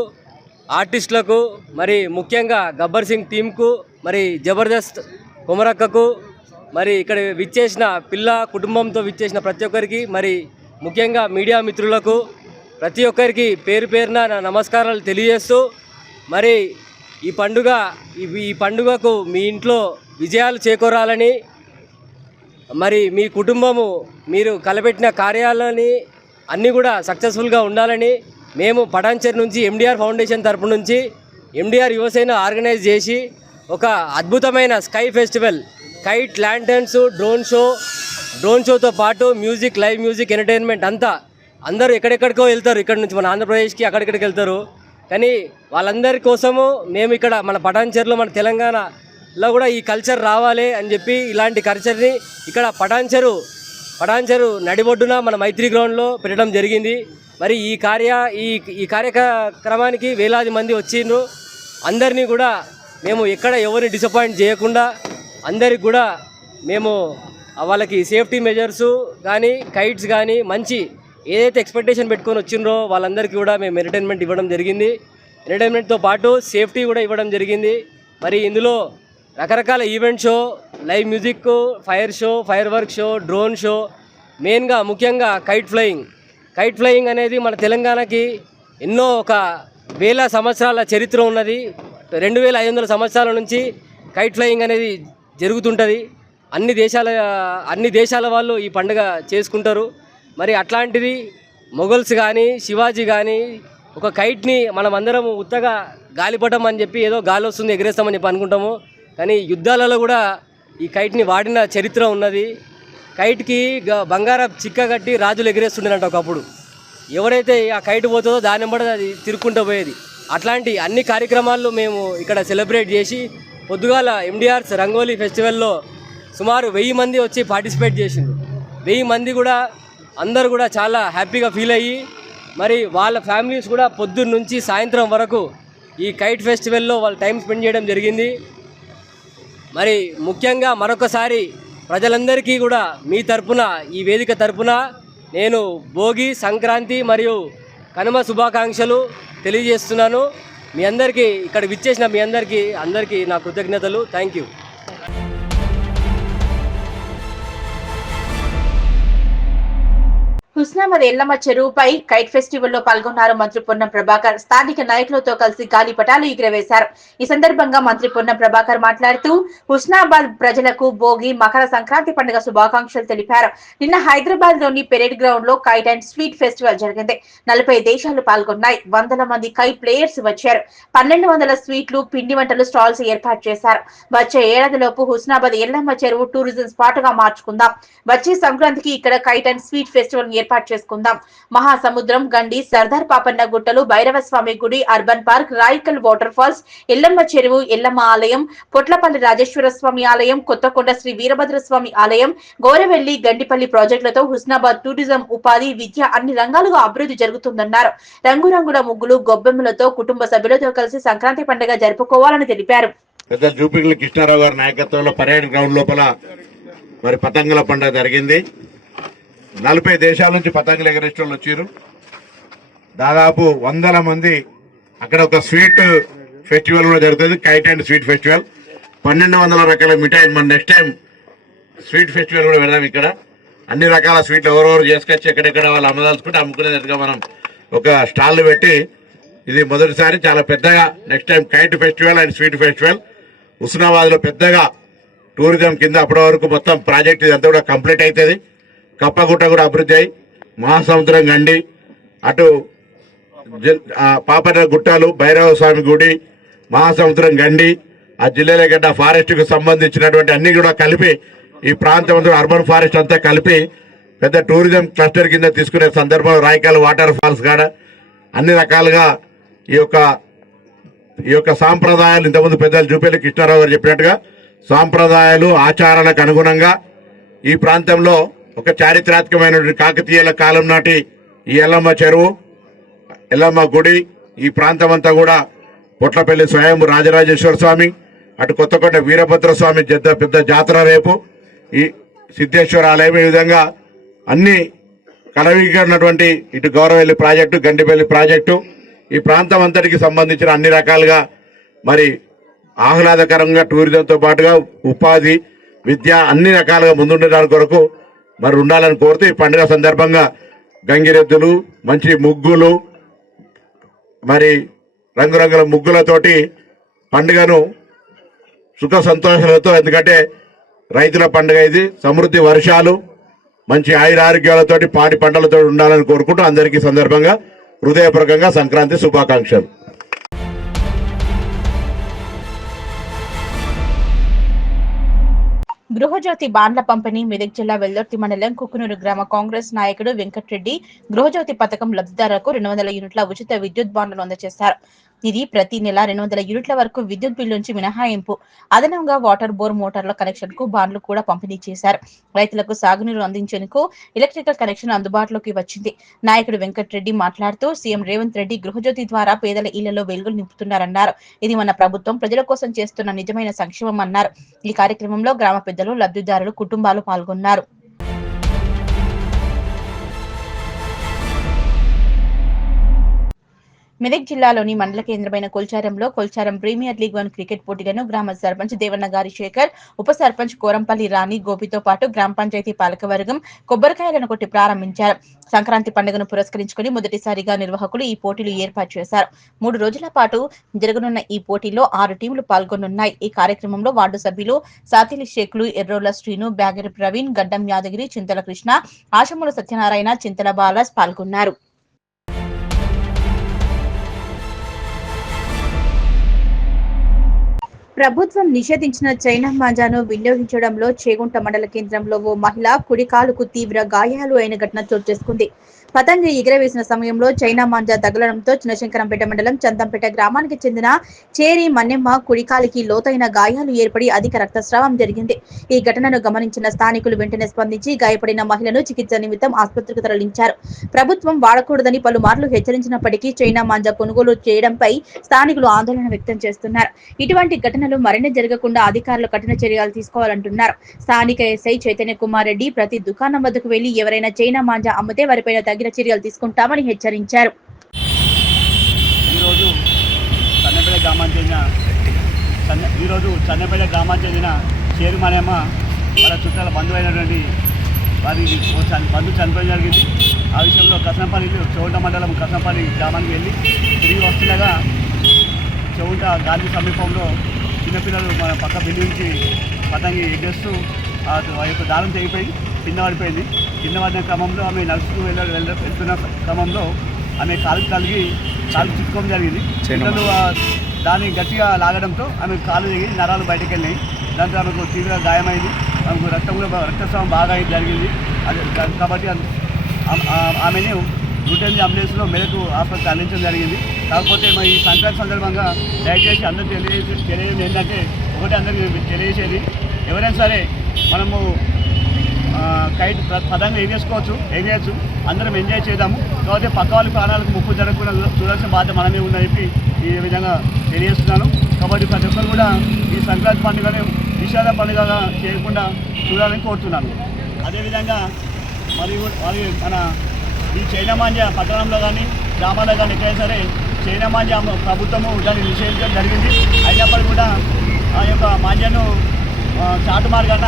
ఆర్టిస్టులకు, మరి ముఖ్యంగా గబ్బర్ సింగ్ టీంకు, మరి జబర్దస్త్ కుమరక్కకు, మరి ఇక్కడ విచ్చేసిన పిల్ల కుటుంబంతో విచ్చేసిన ప్రతి ఒక్కరికి, మరి ముఖ్యంగా మీడియా మిత్రులకు ప్రతి ఒక్కరికి పేరు పేరున నా నమస్కారాలు తెలియజేస్తూ, మరి ఈ పండుగకు మీ ఇంట్లో విజయాలు చేకూరాలని, మరి మీ కుటుంబము మీరు కలపెట్టిన కార్యాలని అన్నీ కూడా సక్సెస్ఫుల్గా ఉండాలని మేము పటాన్చెరు నుంచి ఎండిఆర్ ఫౌండేషన్ తరపు నుంచి ఎండిఆర్ యువసేన ఆర్గనైజ్ చేసి ఒక అద్భుతమైన sky festival, kite, lanterns, drone షోతో పాటు మ్యూజిక్, లైవ్ మ్యూజిక్, ఎంటర్టైన్మెంట్ అంతా అందరూ ఎక్కడెక్కడికో వెళ్తారు. ఇక్కడ నుంచి మన ఆంధ్రప్రదేశ్కి అక్కడిక్కడికి వెళ్తారు. కానీ వాళ్ళందరి కోసము మేము ఇక్కడ మన పటాన్చెరులో, మన తెలంగాణలో కూడా ఈ కల్చర్ రావాలి అని చెప్పి ఇలాంటి కల్చర్ని ఇక్కడ పటాన్చెరు నడిబొడ్డున మన మైత్రి గ్రౌండ్లో పెట్టడం జరిగింది. మరి ఈ కార్యక్రమానికి వేలాది మంది వచ్చిండ్రు. అందరినీ కూడా మేము ఎక్కడ ఎవరిని డిసప్పాయింట్ చేయకుండా అందరికి కూడా మేము వాళ్ళకి సేఫ్టీ మెజర్స్ కానీ, కైట్స్ కానీ, మంచి ఏదైతే ఎక్స్పెక్టేషన్ పెట్టుకొని వచ్చిండ్రో వాళ్ళందరికీ కూడా మేము ఎంటర్టైన్మెంట్ ఇవ్వడం జరిగింది. ఎంటర్టైన్మెంట్తో పాటు సేఫ్టీ కూడా ఇవ్వడం జరిగింది. మరి ఇందులో రకరకాల event show, live music, fire show, fire work show, drone show, మెయిన్గా ముఖ్యంగా కైట్ ఫ్లయింగ్ అనేది మన తెలంగాణకి ఎన్నో ఒక వేల సంవత్సరాల చరిత్ర ఉన్నది. 2500 సంవత్సరాల నుంచి కైట్ ఫ్లయింగ్ అనేది జరుగుతుంటుంది. అన్ని దేశాల వాళ్ళు ఈ పండుగ చేసుకుంటారు. మరి అట్లాంటిది మొఘల్స్ కానీ, శివాజీ కానీ ఒక కైట్ని మనం అందరం ఉత్తగా గాలిపటం అని చెప్పి ఏదో గాలి వస్తుంది ఎగరేస్తామని చెప్పి అనుకుంటాము. కానీ యుద్ధాలలో కూడా ఈ కైట్ని వాడిన చరిత్ర ఉన్నది. కైట్కి బంగారం చిక్క కట్టి రాజులు ఎగరేస్తుండేనంట ఒకప్పుడు. ఎవరైతే ఆ కైట్ పోతుందో దాని వెంబడి అది తిరుక్కుంటూ పోయేది. అట్లాంటి అన్ని కార్యక్రమాల్లో మేము ఇక్కడ సెలబ్రేట్ చేసి పొద్దుగాల ఎండిఆర్స్ రంగోలీ ఫెస్టివల్లో సుమారు 1000 మంది వచ్చి పార్టిసిపేట్ చేసిండ్రు. 1000 మంది కూడా అందరూ కూడా చాలా హ్యాపీగా ఫీల్ అయ్యి, మరి వాళ్ళ ఫ్యామిలీస్ కూడా పొద్దున్న నుంచి సాయంత్రం వరకు ఈ కైట్ ఫెస్టివల్లో వాళ్ళు టైం స్పెండ్ చేయడం జరిగింది. మరి ముఖ్యంగా మరొకసారి ప్రజలందరికీ కూడా మీ తరపున, ఈ వేదిక తరపున నేను భోగి, సంక్రాంతి మరియు కనుమ శుభాకాంక్షలు తెలియజేస్తున్నాను. మీ అందరికీ, ఇక్కడ విచ్చేసిన మీ అందరికీ నా కృతజ్ఞతలు. Thank you. హుస్నాబాద్ ఎల్లమ్మ చెరువుపై కైట్ ఫెస్టివల్ లో పాల్గొన్నారు మంత్రి పొన్నం ప్రభాకర్. స్థానిక నాయకులతో కలిసి గాలిపటాలు ఎగురవేశారు. ఈ సందర్భంగా మంత్రి పొన్నం ప్రభాకర్ మాట్లాడుతూ హుస్నాబాద్ ప్రజలకు భోగి, మకర సంక్రాంతి పండుగ శుభాకాంక్షలు తెలిపారు. నిన్న హైదరాబాద్ లోని పెరేడ్ గ్రౌండ్ లో కైట్ అండ్ స్వీట్ ఫెస్టివల్ జరిగింది. 40 దేశాలు పాల్గొన్నాయి. 100 మంది కైట్ ప్లేయర్స్ వచ్చారు. 1200 స్వీట్లు, పిండి వంటలు స్టాల్స్ ఏర్పాటు చేశారు. వచ్చే ఏడాదిలోపు హుస్నాబాద్ ఎల్లమ్మ చెరువు టూరిజం స్పాట్ గా మార్చుకుందాం. వచ్చే సంక్రాంతికి ఇక్కడ కైట్ అండ్ స్వీట్ ఫెస్టివల్ ఏర్పాటు చేసుకుందాం. మహాసముద్రం, గండి, సర్దార్ పాపన్న గుట్టలు, భైరవస్వామి గుడి, urban park, Raikal water falls, Yellamma చెరువు, ఎల్లమ్మ ఆలయం, పొట్లపల్లి రాజేశ్వర స్వామి ఆలయం, కొత్తకొండ శ్రీ వీరభద్రస్వామి ఆలయం, గోరవెల్లి, గండిపల్లి ప్రాజెక్టులతో హుస్నాబాద్ టూరిజం, ఉపాధి, విద్య అన్ని రంగాలుగా అభివృద్ధి జరుగుతుందన్నారు. రంగురంగుల ముగ్గులు, గొబ్బెమ్మలతో కుటుంబ సభ్యులతో కలిసి సంక్రాంతి పండుగ జరుపుకోవాలని తెలిపారు. పెద్ద జూపిల్లి కృష్ణారావు గారి నాయకత్వంలో పరేడ్ గ్రౌండ్ లోపల మరి పతంగుల పండుగ జరిగింది. 40 దేశాల నుంచి పతంగులు ఎగరేసిన వాళ్ళు వచ్చారు. దాదాపు 100 మంది. అక్కడ ఒక స్వీట్ ఫెస్టివల్ కూడా జరుగుతుంది, కైట్ అండ్ స్వీట్ ఫెస్టివల్. 1200 రకాల మిఠాయి. మన నెక్స్ట్ టైం స్వీట్ ఫెస్టివల్ కూడా పెడదాం. ఇక్కడ అన్ని రకాల స్వీట్లు ఎవరెవరు చేసుకొచ్చి ఎక్కడెక్కడ వాళ్ళు అమ్మదలుచుకుంటే అమ్ముకునేటట్టుగా మనం ఒక స్టాల్ పెట్టి, ఇది మొదటిసారి చాలా పెద్దగా next time kite festival and sweet festival హుస్నాబాద్లో పెద్దగా టూరిజం కింద అప్పటి వరకు మొత్తం ప్రాజెక్ట్ ఇదంతా కూడా కంప్లీట్ అవుతుంది. కప్పగుట్ట కూడా అభివృద్ధి అయ్యి మహాసముద్రం గండి, అటు పాపన గుట్టాలు, భైరవ స్వామి గుడి, మహాసముద్రం గండి, ఆ జిల్లాల గడ్డ ఫారెస్ట్కు సంబంధించినటువంటి అన్ని కూడా కలిపి ఈ ప్రాంతం అంతా అర్బన్ ఫారెస్ట్ అంతా కలిపి పెద్ద టూరిజం క్లస్టర్ కింద తీసుకునే సందర్భంలో రాయకాల వాటర్ ఫాల్స్ కాడ అన్ని రకాలుగా ఈ యొక్క సాంప్రదాయాలు ఇంతకుముందు పెద్దలు జూపల్లి కృష్ణారావు గారు చెప్పినట్టుగా సాంప్రదాయాలు ఆచారాలకు అనుగుణంగా ఈ ప్రాంతంలో ఒక చారిత్రాత్మకమైనటువంటి కాకతీయుల కాలం నాటి ఈ ఎల్లమ్మ చెరువు, ఎల్లమ్మ గుడి, ఈ ప్రాంతం అంతా కూడా పొట్లపల్లి స్వయం రాజరాజేశ్వర స్వామి, అటు కొత్తకోట వీరభద్ర స్వామి పెద్ద జాతర రేపు, ఈ సిద్ధేశ్వర ఆలయం, ఈ విధంగా అన్ని కలవిగా ఉన్నటువంటి ఇటు గౌరవెల్లి ప్రాజెక్టు, గండిపల్లి ప్రాజెక్టు, ఈ ప్రాంతం అంతటికి సంబంధించిన అన్ని రకాలుగా మరి ఆహ్లాదకరంగా టూరిజంతో పాటుగా ఉపాధి, విద్య అన్ని రకాలుగా ముందుండడానికి కొరకు మరి ఉండాలని కోరుతూ ఈ పండుగ సందర్భంగా గంగిరెద్దులు, మంచి ముగ్గులు, మరి రంగురంగుల ముగ్గులతోటి పండుగను సుఖ సంతోషాలతో, ఎందుకంటే రైతుల పండుగ ఇది, సమృద్ధి వర్షాలు, మంచి ఆయురారోగ్యాలతోటి పాడి పంటలతో ఉండాలని కోరుకుంటూ అందరికీ సందర్భంగా హృదయపూర్వకంగా సంక్రాంతి శుభాకాంక్షలు. గృహజ్యోతి బాండ్ల పంపిణీ మెదక్ జిల్లా వెల్దుర్తి మండలం కుకునూరు గ్రామ కాంగ్రెస్ నాయకుడు వెంకట్రెడ్డి గృహజ్యోతి పథకం లబ్ధిదారులకు 200 యూనిట్ల ఉచిత విద్యుత్ బాండ్లను అందజేశారు. ఇది ప్రతి నెల 200 యూనిట్ల వరకు విద్యుత్ బిల్లు నుంచి మినహాయింపు. అదనంగా వాటర్ బోర్ మోటార్ల కనెక్షన్ కు బాండ్లు కూడా పంపిణీ చేశారు. రైతులకు సాగునీరు అందించేందుకు ఎలక్ట్రికల్ కనెక్షన్ అందుబాటులోకి వచ్చింది. నాయకుడు వెంకట్రెడ్డి మాట్లాడుతూ సీఎం రేవంత్ రెడ్డి గృహజ్యోతి ద్వారా పేదల ఇళ్లలో వెలుగులు నింపుతున్నారన్నారు. ఇది మన ప్రభుత్వం ప్రజల కోసం చేస్తున్న నిజమైన సంక్షేమం అన్నారు. ఈ కార్యక్రమంలో గ్రామ పెద్దలు, లబ్ధిదారులు, కుటుంబాలు పాల్గొన్నారు. మెదక్ జిల్లాలోని మండల కేంద్రమైన కొల్చారంలో కొల్చారం ప్రీమియర్ లీగ్ 1 క్రికెట్ పోటీలను గ్రామ సర్పంచ్ దేవన్న గారి శేఖర్, ఉప సర్పంచ్ కోరంపల్లి రాణి గోపితో పాటు గ్రామ పంచాయతీ పాలకవర్గం కొబ్బరికాయలను కొట్టి ప్రారంభించారు. సంక్రాంతి పండుగను పురస్కరించుకుని మొదటిసారిగా నిర్వాహకులు ఈ పోటీలు ఏర్పాటు చేశారు. 3 రోజుల పాటు జరగనున్న ఈ పోటీలో 6 టీంలు పాల్గొనున్నాయి. ఈ కార్యక్రమంలో వార్డు సభ్యులు సాతిలి షేక్లు, ఎర్రోల శ్రీను, బ్యాగరి ప్రవీణ్, గడ్డం యాదగిరి, చింతల కృష్ణ, ఆశముల సత్యనారాయణ, చింతల బాలాస్ పాల్గొన్నారు. ప్రభుత్వం నిషేధించిన చైనా మాంజాను వినియోగించడంలో చేగుంట మండల కేంద్రంలో ఓ మహిళ కుడికాలుకు తీవ్ర గాయాలు అయిన ఘటన చోటు చేసుకుంది. పతంగి ఎగిరవేసిన సమయంలో చైనా మాంజా తగలడంతో చిన్నశంకరంపేట మండలం చందంపేట గ్రామానికి చెందిన చేరి మన్నెమ్మ కుడికాలికి లోతైన గాయాలు ఏర్పడి అధిక రక్తస్రావం జరిగింది. ఈ ఘటనను గమనించిన స్థానికులు వెంటనే స్పందించి గాయపడిన మహిళను చికిత్స నిమిత్తం ఆసుపత్రికి తరలించారు. ప్రభుత్వం వాడకూడదని పలుమార్లు హెచ్చరించినప్పటికీ చైనా మాంజా కొనుగోలు చేయడంపై స్థానికులు ఆందోళన వ్యక్తం చేస్తున్నారు. ఇటువంటి ఘటనలు మరిన్ని జరగకుండా అధికారులు కఠిన చర్యలు తీసుకోవాలంటున్నారు. స్థానిక ఎస్ఐ చైతన్య కుమార్ రెడ్డి ప్రతి దుకాణం వద్దకు వెళ్లి ఎవరైనా చైనా మాంజా అమ్మితే వారిపైన తగిన చర్యలు తీసుకుంటామని హెచ్చరించారు. ఈరోజు చన్నపేట గ్రామానికి చెందిన చేరు మనేమ వాళ్ళ చుట్టాల బంధువు అయినటువంటి వారి బంధువు చనిపోవడం జరిగింది. ఆ విషయంలో కసనపల్లి చౌంట మండలం కసనపల్లి గ్రామానికి వెళ్ళి తిరిగి వస్తుండగా చౌంట గాంధీ సమీపంలో చిన్నపిల్లలు మన పక్క బిల్లు నుంచి పతంగి ఎగ్గేస్తూ ఆ యొక్క దారం తెగిపోయి కింద పడిపోయింది. కింద పడిన క్రమంలో ఆమె నడుచుకు వెళ్తున్న క్రమంలో ఆమె కాలు చుట్టుకోవడం జరిగింది. పిల్లలు దాన్ని గట్టిగా లాగడంతో ఆమె కాలు దిగి నరాలు బయటకు వెళ్ళినాయి. దాంతో ఆమెకు తీవ్ర గాయమైంది. ఆమెకు రక్తస్రావం బాగా జరిగింది. అది కాబట్టి ఆమెను రూటెన్ అంబులెన్స్లో మెదకు ఆసుపత్రికి అందించడం జరిగింది. కాకపోతే మరి ఈ సంక్రాంతి సందర్భంగా దయచేసి అందరూ తెలియజేది ఏంటంటే, ఒకటి అందరికీ తెలియజేసేది, ఎవరైనా సరే మనము కైట్ పదంగా ఎగేయచ్చు, అందరం ఎంజాయ్ చేద్దాము. కాబట్టి పక్క వాళ్ళ ప్రాణాలకు ముప్పు జరగకుండా చూడాల్సిన బాధ్యత మనమే ఉందని చెప్పి ఈ విధంగా తెలియజేస్తున్నాను. కాబట్టి ప్రతి ఒక్కరు కూడా ఈ సంక్రాంతి పండుగను ఈ విషాద పండుగగా చేయకుండా చూడాలని కోరుతున్నాను. అదేవిధంగా మరి మన ఈ చైనమాంజ పట్టణంలో కానీ గ్రామాల్లో కానీ ఎక్కడైనా సరే చైనమాంజ ప్రభుత్వము దాన్ని నిషేధించడం జరిగింది. అయినప్పటికీ కూడా ఆ యొక్క మాంజను చాటు మార్గాన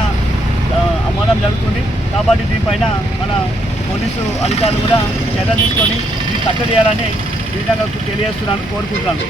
అమ్మడం జరుగుతుంది. కాబట్టి దీనిపైన మన పోలీసు అధికారులు కూడా చర్యలు తీసుకొని దీన్ని కట్టడి చేయాలని ఈ విధంగా తెలియజేస్తున్నాను, కోరుకుంటున్నాను.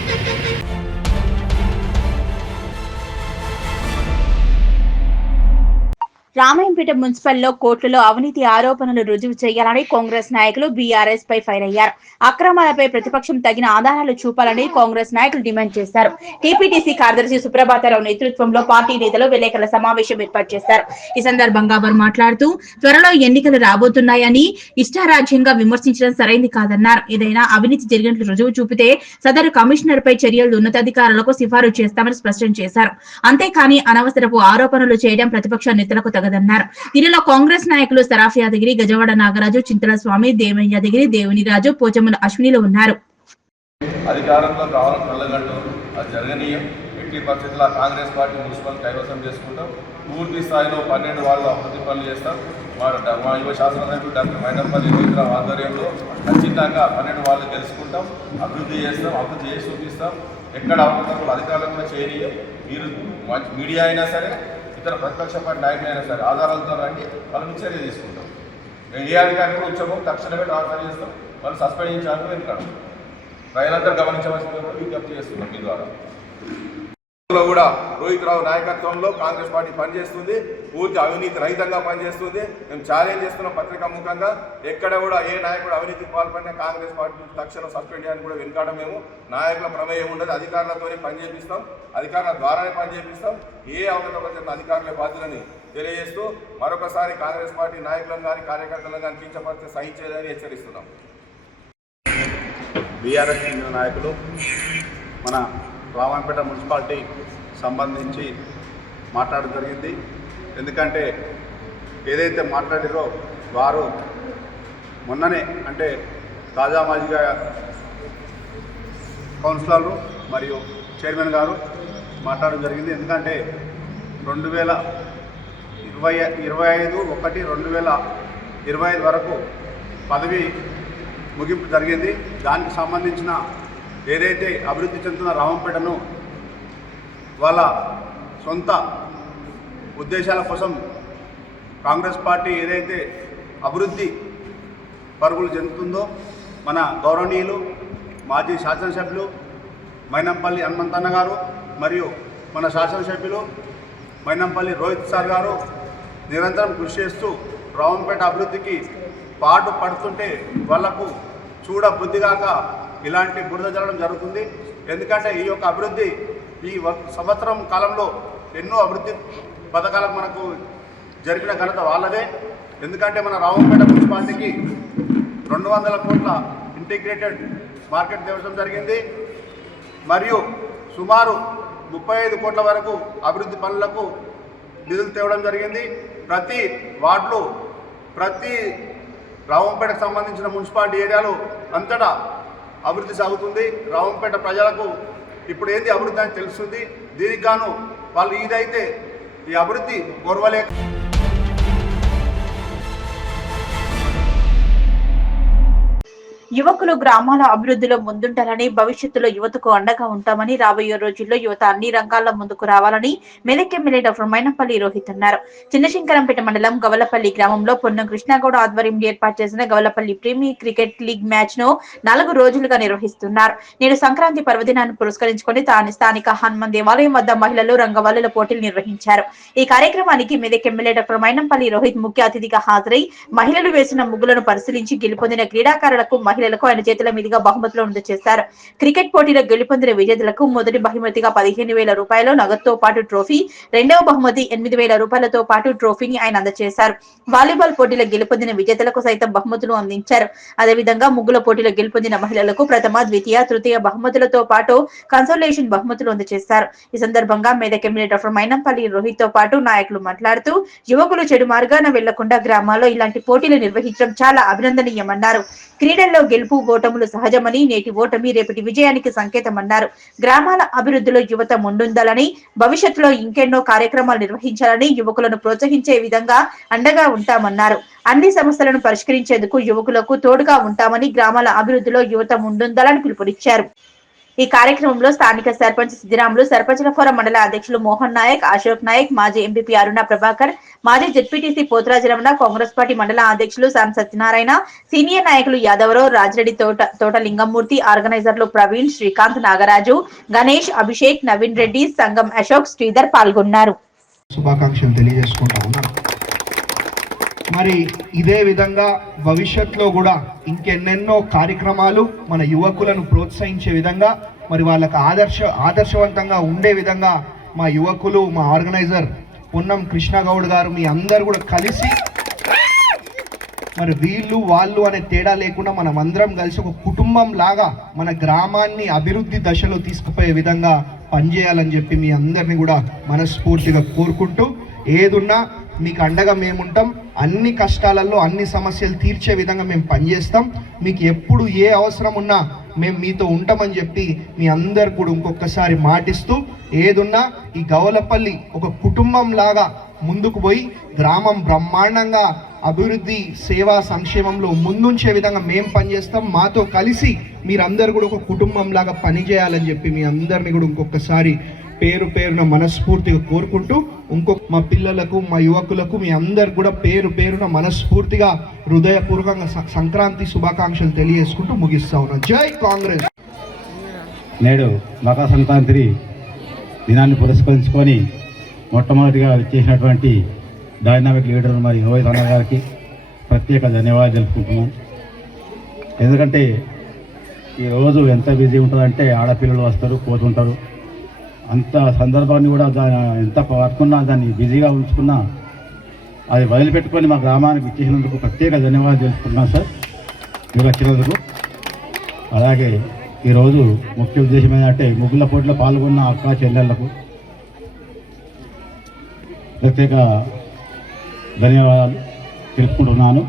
రామాయంపేట మున్సిపల్లో కోర్టులో అవినీతి ఆరోపణలు రుజువు చేయాలని కాంగ్రెస్ నాయకులు బీఆర్ఎస్ పై ఫైర్ అయ్యారు. అక్రమాలపై ప్రతిపక్షం తగిన ఆధారాలు చూపాలని కాంగ్రెస్ నాయకులు డిమాండ్ చేశారు. టీపీటీసీ కార్యదర్శి సుప్రభాతరావు నేతృత్వంలో పార్టీ నేతలు విలేకరుల సమావేశం ఏర్పాటు చేశారు. ఈ సందర్భంగా వారు మాట్లాడుతూ త్వరలో ఎన్నికలు రాబోతున్నాయని ఇష్టారాజ్యంగా విమర్శించడం సరైంది కాదన్నారు. ఏదైనా అవినీతి జరిగినట్లు రుజువు చూపితే సదరు కమిషనర్ పై చర్యలు ఉన్నతాధికారులకు సిఫారసు చేస్తామని స్పష్టం చేశారు. అంతేకాని అనవసరపు ఆరోపణలు చేయడం ప్రతిపక్ష నేతలకు తగదన్నారు. దీనిలో కాంగ్రెస్ నాయకులు సరాఫ్ యాదగిరి, గజవాడ నాగరాజు, చింతల స్వామి, దేవయ్య యాదగిరి, దేవునిరాజు, పోచమ్మల అశ్వినిలు ఉన్నారు. అధికారంలో రావడం కళ్ళగంటూ అది జరగనీయం. ఎట్టి పరిస్థితుల్లో కాంగ్రెస్ పార్టీ మున్సిపల్ కైవసం చేసుకుంటాం. పూర్తి స్థాయిలో 12 వాళ్ళు అభివృద్ధి పనులు చేస్తాం. మా యువ శాసనసభ్యులు డాక్టర్ మైనంపల్లి రోహితరావు ఆధ్వర్యంలో ఖచ్చితంగా 12 వాళ్ళు తెలుసుకుంటాం, అభివృద్ధి చేస్తాం, అభివృద్ధి చేసి చూపిస్తాం. ఎక్కడ అవకాశాలు అధికారులు కూడా చేయనీయం. మీరు మీడియా అయినా సరే, ఇతర ప్రతిపక్ష పార్టీ నాయకులు అయినా సరే ఆధారాలతో రండి, వాళ్ళని చర్య తీసుకుంటాం. మేము ఏ అధికారులు కూడా ఉంచామో తక్షణమే ట్రాన్స్ఫర్ చేస్తాం. వాళ్ళు సస్పెండ్ చేయించాలని వెళ్తాం. ప్రజలందరూ గమనించవలసింది కూడా విజ్ఞప్తి చేస్తున్నాం. మీ ద్వారా కూడా రోహితరావు నాయకత్వంలో కాంగ్రెస్ పార్టీ పనిచేస్తుంది, పూర్తి అవినీతి రహితంగా పనిచేస్తుంది. మేము ఛాలెంజ్ చేస్తున్నాం పత్రికా ముఖంగా. ఎక్కడ కూడా ఏ నాయకుడు అవినీతికి పాల్పడినా కాంగ్రెస్ పార్టీ తక్షణం సస్పెండ్ చేయడానికి కూడా వెనుకాడం. మేము నాయకుల ప్రమేయం ఉండదు, అధికారులతోనే పనిచేపిస్తాం, అధికారుల ద్వారానే పనిచేపిస్తాం. ఏ అవకతవకలు అధికారుల బాధ్యులని తెలియజేస్తూ మరొకసారి కాంగ్రెస్ పార్టీ నాయకులను కానీ కార్యకర్తలను కానీ కించపరిస్తే సహించేదని హెచ్చరిస్తున్నాం. బీఆర్ఎస్ చెందిన నాయకులు మన రామాయంపేట మున్సిపాలిటీ సంబంధించి మాట్లాడడం జరిగింది. ఎందుకంటే ఏదైతే మాట్లాడారో వారు మొన్ననే అంటే తాజా మాజీగా కౌన్సిలర్లు మరియు చైర్మన్ గారు మాట్లాడడం జరిగింది. ఎందుకంటే 2025 వరకు పదవి ముగింపు జరిగింది. దానికి సంబంధించిన ఏదైతే అభివృద్ధి చెందుతున్న రామంపేటను వాళ్ళ సొంత ఉద్దేశాల కోసం కాంగ్రెస్ పార్టీ ఏదైతే అభివృద్ధి పరుగులు చెందుతుందో మన గౌరవనీయులు మాజీ శాసనసభ్యులు మైనంపల్లి హనుమంతన్న గారు మరియు మన శాసనసభ్యులు మైనంపల్లి రోహిత్ సార్ గారు నిరంతరం కృషి చేస్తూ రామంపేట అభివృద్ధికి పాటు పడుతుంటే వాళ్లకు చూడ బుద్ధిగాక ఇలాంటి బురద జరగడం జరుగుతుంది. ఎందుకంటే ఈ యొక్క అభివృద్ధి ఈ సంవత్సరం కాలంలో ఎన్నో అభివృద్ధి పథకాలకు మనకు జరిపిన ఘనత వాళ్ళదే. ఎందుకంటే మన రామంపేట మున్సిపాలిటీకి 200 కోట్ల ఇంటిగ్రేటెడ్ మార్కెట్ తేవడం జరిగింది. మరియు సుమారు 35 కోట్ల వరకు అభివృద్ధి పనులకు నిధులు తేవడం జరిగింది. ప్రతి వార్డులో ప్రతి రామంపేటకు సంబంధించిన మున్సిపాలిటీ ఏరియాలో అంతటా అభివృద్ధి సాగుతుంది. రామంపేట ప్రజలకు ఇప్పుడు ఏంది అభివృద్ధి అని తెలుస్తుంది. దీనికి గాను వాళ్ళు ఇదైతే ఈ అభివృద్ధి కోరవలేక యువకులు గ్రామాల అభివృద్ధిలో ముందుంటారని, భవిష్యత్తులో యువతకు అండగా ఉంటామని, రాబోయే రోజుల్లో యువత అన్ని రంగాల్లో ముందుకు రావాలని మెదక్ ఎమ్మెల్యే డాక్టర్ మైనంపల్లి రోహిత్ అన్నారు. చిన్నశంకరంపేట మండలం గవలపల్లి గ్రామంలో పొన్నం కృష్ణగౌడ ఆధ్వర్యంలో ఏర్పాటు చేసిన Gavalapalli premier cricket league match ను 4 రోజులుగా నిర్వహిస్తున్నారు. నేడు సంక్రాంతి పర్వదినాన్ని పురస్కరించుకుని స్థానిక హనుమాన్ దేవాలయం వద్ద మహిళలు రంగవల్లుల పోటీలు నిర్వహించారు. ఈ కార్యక్రమానికి మెదక్ ఎమ్మెల్యే డాక్టర్ మైనంపల్లి రోహిత్ ముఖ్య అతిథిగా హాజరై మహిళలు వేసిన ముగ్గులను పరిశీలించి గెలుపొందిన క్రీడాకారులకు మహిళలకు ఆయన చేతుల మీదుగా బహుమతులు అందజేశారు. క్రికెట్ పోటీలో గెలుపొందిన విజేతలకు మొదటి బహుమతిగా 15,000 రూపాయలు నగదుతో పాటు ట్రోఫీ, రెండవ బహుమతి 8,000 రూపాయలతో పాటు ట్రోఫీని ఆయన అందజేశారు. వాలీబాల్ పోటీలో గెలుపొందిన విజేతలకు సైతం బహుమతులు అందించారు. అదేవిధంగా ముగ్గుల పోటీలో గెలుపొందిన మహిళలకు ప్రథమ, ద్వితీయ, తృతీయ బహుమతులతో పాటు కన్సోలేషన్ బహుమతులు అందజేశారు. ఈ సందర్భంగా మెదక్ ఎమ్మెల్యే డాక్టర్ మైనంపల్లి రోహిత్ తో పాటు నాయకులు మాట్లాడుతూ యువకులు చెడు మార్గాన వెళ్లకుండా గ్రామాల్లో ఇలాంటి పోటీలు నిర్వహించడం చాలా అభినందనీయమన్నారు. క్రీడల్లో గెలుపు ఓటములు సహజమని, నేటి ఓటమి రేపటి విజయానికి సంకేతమన్నారు. గ్రామాల అభివృద్ధిలో యువత ముందుండాలని, భవిష్యత్తులో ఇంకెన్నో కార్యక్రమాలు నిర్వహించాలని, యువకులను ప్రోత్సహించే విధంగా అండగా ఉంటామన్నారు. అన్ని సమస్యలను పరిష్కరించేందుకు యువకులకు తోడుగా ఉంటామని, గ్రామాల అభివృద్ధిలో యువత ముందుండాలని పిలుపునిచ్చారు. ఈ కార్యక్రమంలో స్థానిక సర్పంచ్ సిద్దిరాములు, సర్పంచుల ఫోరం మండల అధ్యక్షులు మోహన్ నాయక్, అశోక్ నాయక్, మాజీ ఎంపీపీ అరుణ ప్రభాకర్, మాజీ జెడ్పీటీసీ పోతురాజు రమణ, కాంగ్రెస్ పార్టీ మండల అధ్యక్షులు సాం సత్యనారాయణ, సీనియర్ నాయకులు యాదవరావు, రాజిరెడ్డి, తోట లింగమూర్తి, ఆర్గనైజర్లు ప్రవీణ్, శ్రీకాంత్, నాగరాజు, గణేష్, అభిషేక్, నవీన్ రెడ్డి, సంగం అశోక్, శ్రీధర్ పాల్గొన్నారు. శుభాకాంక్షలు తెలియజేసుకుంటా ఉన్నాను. మరి ఇదే విధంగా భవిష్యత్తులో కూడా ఇంకెన్నెన్నో కార్యక్రమాలు మన యువకులను ప్రోత్సహించే విధంగా, మరి వాళ్ళకు ఆదర్శవంతంగా ఉండే విధంగా మా యువకులు, మా ఆర్గనైజర్ పొన్నం కృష్ణగౌడ్ గారు, మీ అందరు కూడా కలిసి మరి వీళ్ళు వాళ్ళు అనే తేడా లేకుండా మనం అందరం కలిసి ఒక కుటుంబం లాగా మన గ్రామాన్ని అభివృద్ధి దశలో తీసుకుపోయే విధంగా పనిచేయాలని చెప్పి మీ అందరినీ కూడా మనస్ఫూర్తిగా కోరుకుంటూ, ఏదున్నా మీకు అండగా మేముంటాం. అన్ని కష్టాలలో అన్ని సమస్యలు తీర్చే విధంగా మేము పనిచేస్తాం. మీకు ఎప్పుడు ఏ అవసరం ఉన్నా మేము మీతో ఉంటామని చెప్పి మీ అందరు కూడా ఇంకొకసారి మాటిస్తూ, ఏదున్నా ఈ గౌలపల్లి ఒక కుటుంబం లాగా ముందుకు పోయి గ్రామం బ్రహ్మాండంగా అభివృద్ధి, సేవా, సంక్షేమంలో ముందుంచే విధంగా మేము పనిచేస్తాం. మాతో కలిసి మీరందరూ కూడా ఒక కుటుంబం లాగా పనిచేయాలని చెప్పి మీ అందరినీ కూడా ఇంకొకసారి పేరు పేరున మనస్ఫూర్తిగా కోరుకుంటూ, మా పిల్లలకు, మా యువకులకు, మీ అందరు కూడా పేరు పేరున మనస్ఫూర్తిగా హృదయపూర్వకంగా సంక్రాంతి శుభాకాంక్షలు తెలియజేసుకుంటూ ముగిస్తా ఉన్నాం. జై కాంగ్రెస్. నేడు మకర సంక్రాంతి దినాన్ని పురస్కరించుకొని మొట్టమొదటిగా చేసినటువంటి డైనామిక్ లీడర్ మరి రోహిత్ అన్న గారికి ప్రత్యేక ధన్యవాదాలు తెలుపుకుంటున్నాం. ఎందుకంటే ఈరోజు ఎంత బిజీ ఉంటుందంటే ఆడపిల్లలు వస్తారు, పోతుంటారు. అంత సందర్భాన్ని కూడా ఎంత పట్టుకున్నా, దాన్ని బిజీగా ఉంచుకున్నా, అది వదిలిపెట్టుకొని మా గ్రామానికి ఇచ్చేసినందుకు ప్రత్యేక ధన్యవాదాలు తెలుపుకుంటున్నాను సార్, మీరు వచ్చినందుకు. అలాగే ఈరోజు ముఖ్య ఉద్దేశం ఏంటంటే ముగ్గుల పోటీలో పాల్గొన్న అక్క చెల్లెళ్లకు ప్రత్యేక ధన్యవాదాలు తెలుపుకుంటున్నాను.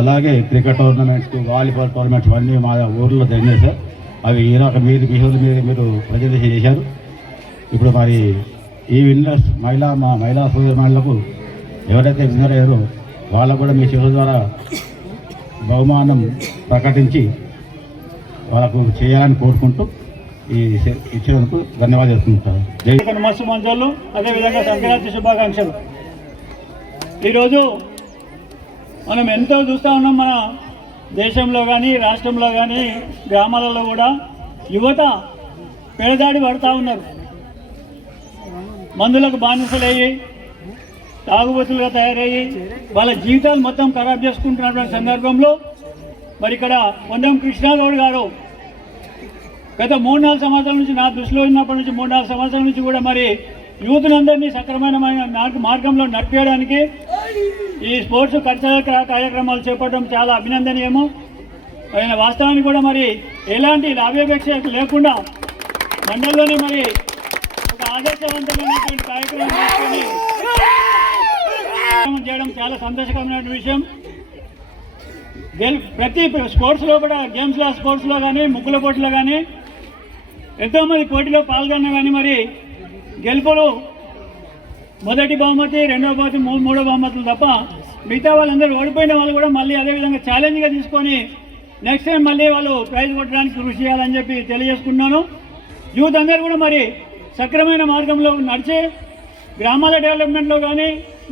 అలాగే క్రికెట్ టోర్నమెంట్స్, వాలీబాల్ టోర్నమెంట్స్ అన్నీ మా ఊర్లో జరిగినాయి సార్. అవి ఈరోజు మీరు ప్రజెంటేషన్ చేశారు. ఇప్పుడు మరి ఈ విన్నర్స్ మా మహిళా సోదరులకు ఎవరైతే విన్నర్ అయ్యారో వాళ్ళకు కూడా మీ శిశు ద్వారా బహుమానం ప్రకటించి వాళ్ళకు చేయాలని కోరుకుంటూ ఈ ఇచ్చినందుకు ధన్యవాదాలు తెలుపుకుంటారు. మస్తు మంచాలు, అదేవిధంగా సంక్రాంతి శుభాకాంక్షలు. ఈరోజు మనం ఎంతో చూస్తూ ఉన్నాం, మన దేశంలో కానీ, రాష్ట్రంలో కానీ, గ్రామాలలో కూడా యువత పెడదాడి పడుతూ ఉన్నారు. మందులకు బానిసలయ్యి, తాగుబోతులుగా తయారయ్యి వాళ్ళ జీవితాలు మొత్తం ఖరాబ్ చేసుకుంటున్నటువంటి సందర్భంలో మరి ఇక్కడ పొన్నం కృష్ణగౌడ్ గారు గత 3-4 సంవత్సరాల నుంచి, నా దృష్టిలో ఉన్నప్పటి నుంచి 3-4 సంవత్సరాల నుంచి కూడా మరి యూత్నందరినీ సక్రమైన మార్గంలో నడిపేయడానికి ఈ స్పోర్ట్స్ కల్చరల్ కార్యక్రమాలు చేపట్టడం చాలా అభినందనీయము. ఆయన వాస్తవానికి కూడా మరి ఎలాంటి లాభాపేక్ష లేకుండా మండలంలోనే మరి ఒక ఆదర్శవంతమైనటువంటి కార్యక్రమం చేయడం చాలా సంతోషకరమైన విషయం. ప్రతి స్పోర్ట్స్లో కూడా, గేమ్స్లో, స్పోర్ట్స్లో కానీ, ముగ్గుల పోటీలో కానీ ఎంతోమంది పోటీలో పాల్గొన్నా కానీ మరి గెలుపులు మొదటి బహుమతి, రెండవ బహుమతి, మూడో బహుమతులు తప్ప మిగతా వాళ్ళందరూ ఓడిపోయిన వాళ్ళు కూడా మళ్ళీ అదేవిధంగా ఛాలెంజ్గా తీసుకొని నెక్స్ట్ టైం మళ్ళీ వాళ్ళు ప్రైజ్ కొట్టడానికి కృషి చేయాలని చెప్పి తెలియజేసుకున్నాను. యూత్ అందరూ కూడా మరి సక్రమైన మార్గంలో నడిచి గ్రామాల డెవలప్మెంట్లో కానీ,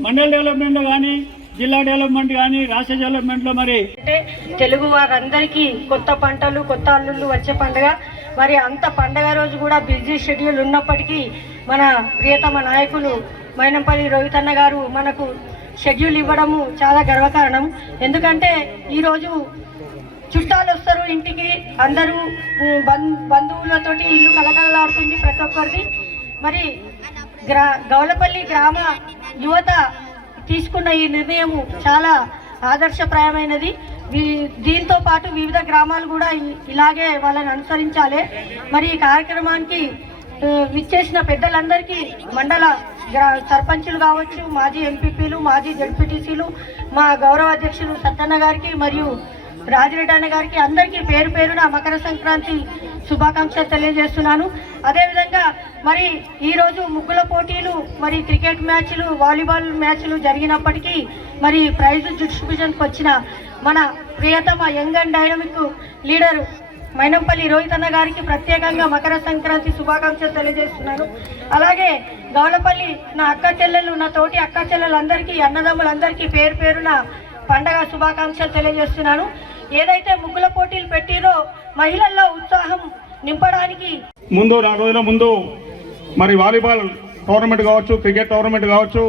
మండల డెవలప్మెంట్లో కానీ, జిల్లా డెవలప్మెంట్ కానీ, రాష్ట్ర డెవలప్మెంట్లో మరి అంటే తెలుగు వారందరికీ కొత్త పంటలు, కొత్త అల్లుళ్ళు వచ్చే పండుగ. మరి అంత పండుగ రోజు కూడా బిజీ షెడ్యూల్ ఉన్నప్పటికీ మన ప్రియతమ నాయకులు మైనంపల్లి రోహిత్ అన్న గారు మనకు షెడ్యూల్ ఇవ్వడము చాలా గర్వకారణం. ఎందుకంటే ఈరోజు చుట్టాలు వస్తారు ఇంటికి, అందరూ బంధువులతోటి ఇల్లు కలకలలాడుతుంది ప్రతి ఒక్కరిది. మరి గౌలపల్లి గ్రామ యువత తీసుకున్న ఈ నిర్ణయము చాలా ఆదర్శప్రాయమైనది. దీంతో పాటు వివిధ గ్రామాలు కూడా ఇలాగే వాళ్ళని అనుసరించాలి. మరి ఈ కార్యక్రమానికి విచ్చేసిన పెద్దలందరికీ, మండల సర్పంచులు కావచ్చు, మాజీ ఎంపీపీలు, మాజీ జడ్పీటీసీలు, మా గౌరవ అధ్యక్షులు సత్తన్న గారికి మరియు రాజిరెడ్డి అన్న గారికి అందరికీ పేరు పేరున మకర సంక్రాంతి శుభాకాంక్షలు తెలియజేస్తున్నాను. అదేవిధంగా మరి ఈరోజు ముగ్గుల పోటీలు, మరి క్రికెట్ మ్యాచ్లు, వాలీబాల్ మ్యాచ్లు జరిగినప్పటికీ మరి ప్రైజ్ డిస్ట్రిబ్యూషన్కి వచ్చిన మన ప్రియతమ young and dynamic leader Mynampally Rohit అన్న గారికి ప్రత్యేకంగా మకర సంక్రాంతి శుభాకాంక్షలు తెలియజేస్తున్నాను. అలాగే గౌలపల్లి నా అక్క చెల్లెలు, నా తోటి అక్క చెల్లెలందరికీ, అన్నదమ్ములందరికీ పేరు పేరున పండగ శుభాకాంక్షలు తెలియజేస్తున్నాను. ఏదైతే ముగ్గుల పోటీలు పెట్టిరో మహిళల్లో ఉత్సాహం నింపడానికి ముందు 4 రోజుల ముందు మరి వాలీబాల్ టోర్నమెంట్ కావచ్చు, క్రికెట్ టోర్నమెంట్ కావచ్చు,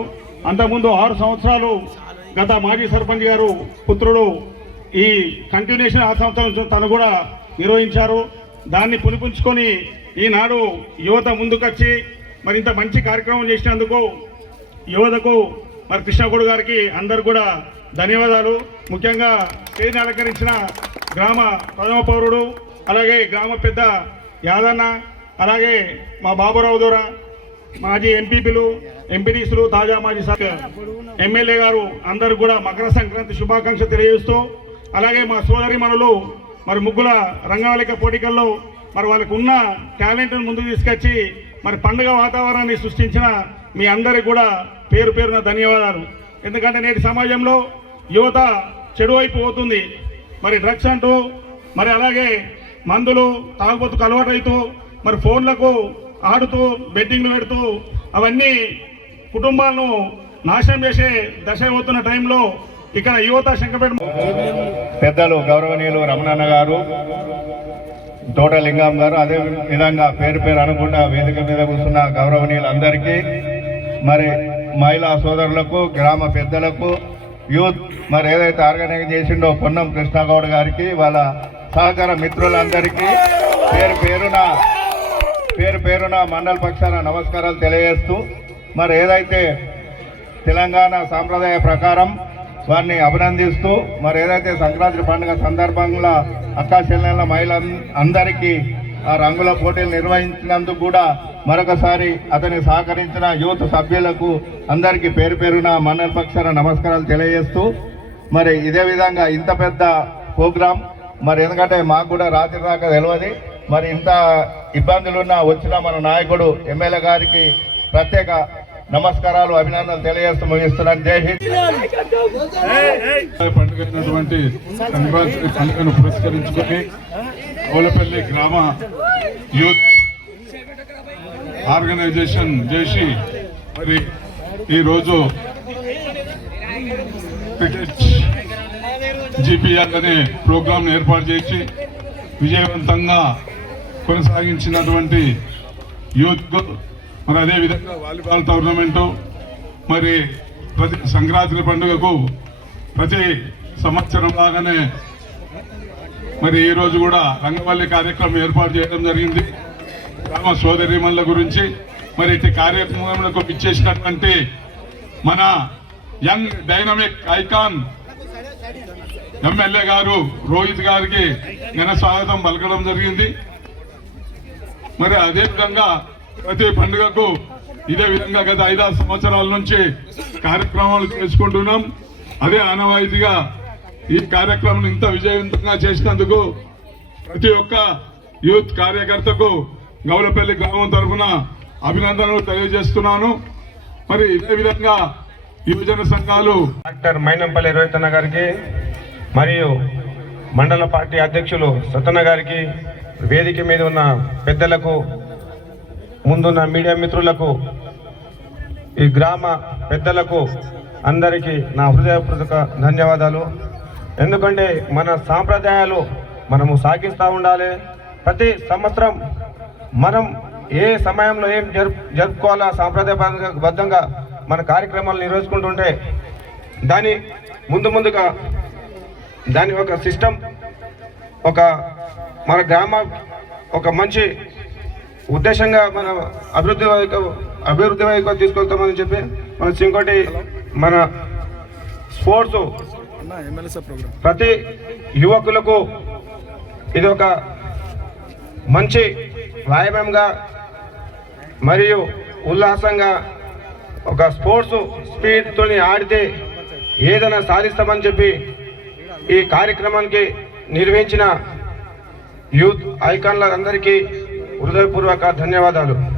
అంతకుముందు 6 సంవత్సరాలు గత మాజీ సర్పంచ్ గారు పుత్రుడు ఈ కంటిన్యూషన్ 6 సంవత్సరాల నుంచి తను కూడా నిర్వహించారు. దాన్ని పునిపుంచుకొని ఈనాడు యువత ముందుకొచ్చి మరి ఇంత మంచి కార్యక్రమం చేసినందుకు యువతకు మరి కృష్ణగౌడ్ గారికి అందరు కూడా ధన్యవాదాలు. ముఖ్యంగా స్టేజ్ని అలంకరించిన గ్రామ ప్రథమ పౌరుడు, అలాగే గ్రామ పెద్ద యాదన్న, అలాగే మా బాబురావు దూరా, మాజీ ఎంపీపీలు, ఎంపీడీసీలు, తాజా మాజీ ఎమ్మెల్యే గారు అందరూ కూడా మకర సంక్రాంతి శుభాకాంక్షలు తెలియజేస్తూ, అలాగే మా సోదరిమణులు మరి ముగ్గుల రంగవల్లిక పోటీకల్లో మరి వాళ్ళకు ఉన్న టాలెంట్ను ముందుకు తీసుకొచ్చి మరి పండుగ వాతావరణాన్ని సృష్టించిన మీ అందరికీ కూడా పేరు పేరున ధన్యవాదాలు. ఎందుకంటే నేటి సమాజంలో యువత చెడు వైపు పోతుంది. మరి డ్రగ్స్ అంటూ, మరి అలాగే మందులు తాగుబోతుకు అలవాటైతూ, మరి ఫోన్లకు ఆడుతూ, బెట్టింగ్లు పెడుతూ, అవన్నీ కుటుంబాలను నాశనం చేసే దశ అవుతున్న టైంలో ఇక్కడ యువత శంకరపేట పెద్దలు గౌరవనీయులు రమణన్న గారు, తోట లింగం గారు, అదే విధంగా పేరు పేరు అనుకుంటా వేదిక మీద కూర్చున్న గౌరవనీయులందరికీ, మరి మహిళా సోదరులకు, గ్రామ పెద్దలకు, యూత్ మరి ఏదైతే ఆర్గనైజ్ చేసిండో పొన్నం కృష్ణగౌడ్ గారికి, వాళ్ళ సహకార మిత్రులందరికీ పేరు పేరున మండల పక్షాన నమస్కారాలు తెలియజేస్తూ, మరి ఏదైతే తెలంగాణ సాంప్రదాయ ప్రకారం వారిని అభినందిస్తూ, మరి ఏదైతే సంక్రాంతి పండుగ సందర్భంగా అక్కా చెల్లెళ్ళ మహిళలందరికీ ఆ రంగుల పోటీలు నిర్వహించినందుకు కూడా మరొకసారి అతని సహకరించిన యూత్ సభ్యులకు అందరికీ పేరు పేరున మండల పక్షాన నమస్కారాలు తెలియజేస్తూ, మరి ఇదే విధంగా ఇంత పెద్ద ప్రోగ్రాం మరి ఎందుకంటే మాకు కూడా రాత్రి దాకా తెలియదు, మరి ఇంత ఇబ్బందులున్న వచ్చిన మన నాయకుడు ఎమ్మెల్యే గారికి ప్రత్యేక నమస్కారాలు, అభినందనలు తెలియజేస్తూ ముగిస్తున్నాను. జై హింద్. పండుగైనటువంటి సంక్రాంతి పండుగను పురస్కరించుకొని గౌలపల్లి గ్రామ యూత్ ఆర్గనైజేషన్ చేసి మరి ఈరోజు క్రికెట్ జిపిఆర్ అనే ప్రోగ్రాం ఏర్పాటు చేసి విజయవంతంగా కొనసాగించినటువంటి యూత్, మరి అదేవిధంగా వాలీబాల్ టోర్నమెంటు, మరి ప్రతి సంక్రాంతి పండుగకు ప్రతి సంవత్సరం లాగానే మరి ఈరోజు కూడా రంగవల్లి కార్యక్రమం ఏర్పాటు చేయడం జరిగింది. గ్రామ సోదరీమణుల గురించి మరి ఇటు కార్యక్రమంలో ఇచ్చేసినటువంటి మన యంగ్ డైనమిక్ ఐకాన్ ఎమ్మెల్యే గారు రోహిత్ గారికి ఘన స్వాగతం పలకడం జరిగింది. మరి అదేవిధంగా ప్రతి పండుగకు ఇదే విధంగా గత 5-6 సంవత్సరాల నుంచి కార్యక్రమాలు చేసుకుంటున్నాం. అదే ఆనవాయితీగా ఈ కార్యక్రమం ఇంత విజయవంతంగా చేసినందుకు ప్రతి ఒక్క యూత్ కార్యకర్తకు గౌలపల్లి గ్రామం తరఫున అభినందనలు తెలియజేస్తున్నాను. మరి ఇదే విధంగా యువజన సంఘాలు డాక్టర్ మైనంపల్లి రోహిత్ అన్న గారికి మరియు మండల పార్టీ అధ్యక్షులు సత్తన్న గారికి, వేదిక మీద ఉన్న పెద్దలకు, ముందున్న మీడియా మిత్రులకు, ఈ గ్రామ పెద్దలకు అందరికీ నా హృదయపూర్వక ధన్యవాదాలు. ఎందుకంటే మన సాంప్రదాయాలు మనము సాగిస్తూ ఉండాలి. ప్రతి సంవత్సరం మనం ఏ సమయంలో ఏం జరుపుకోవాలా సాంప్రదాయబద్ధంగా మన కార్యక్రమాలు నిర్వహించుకుంటుంటే దాని ముందుగా దాని ఒక సిస్టమ్, ఒక మన గ్రామ ఒక మంచి ఉద్దేశంగా మన అభివృద్ధి వైపు తీసుకెళ్తామని చెప్పి ఇంకోటి మన స్పోర్ట్స్ ప్రతి యువకులకు ఇది ఒక మంచి వ్యాయామంగా మరియు ఉల్లాసంగా ఒక స్పోర్ట్స్ స్పీడ్తో ఆడితే ఏదైనా సాధిస్తామని చెప్పి ఈ కార్యక్రమానికి నిర్వహించిన యూత్ ఐకాన్లందరికీ హృదయపూర్వక ధన్యవాదాలు.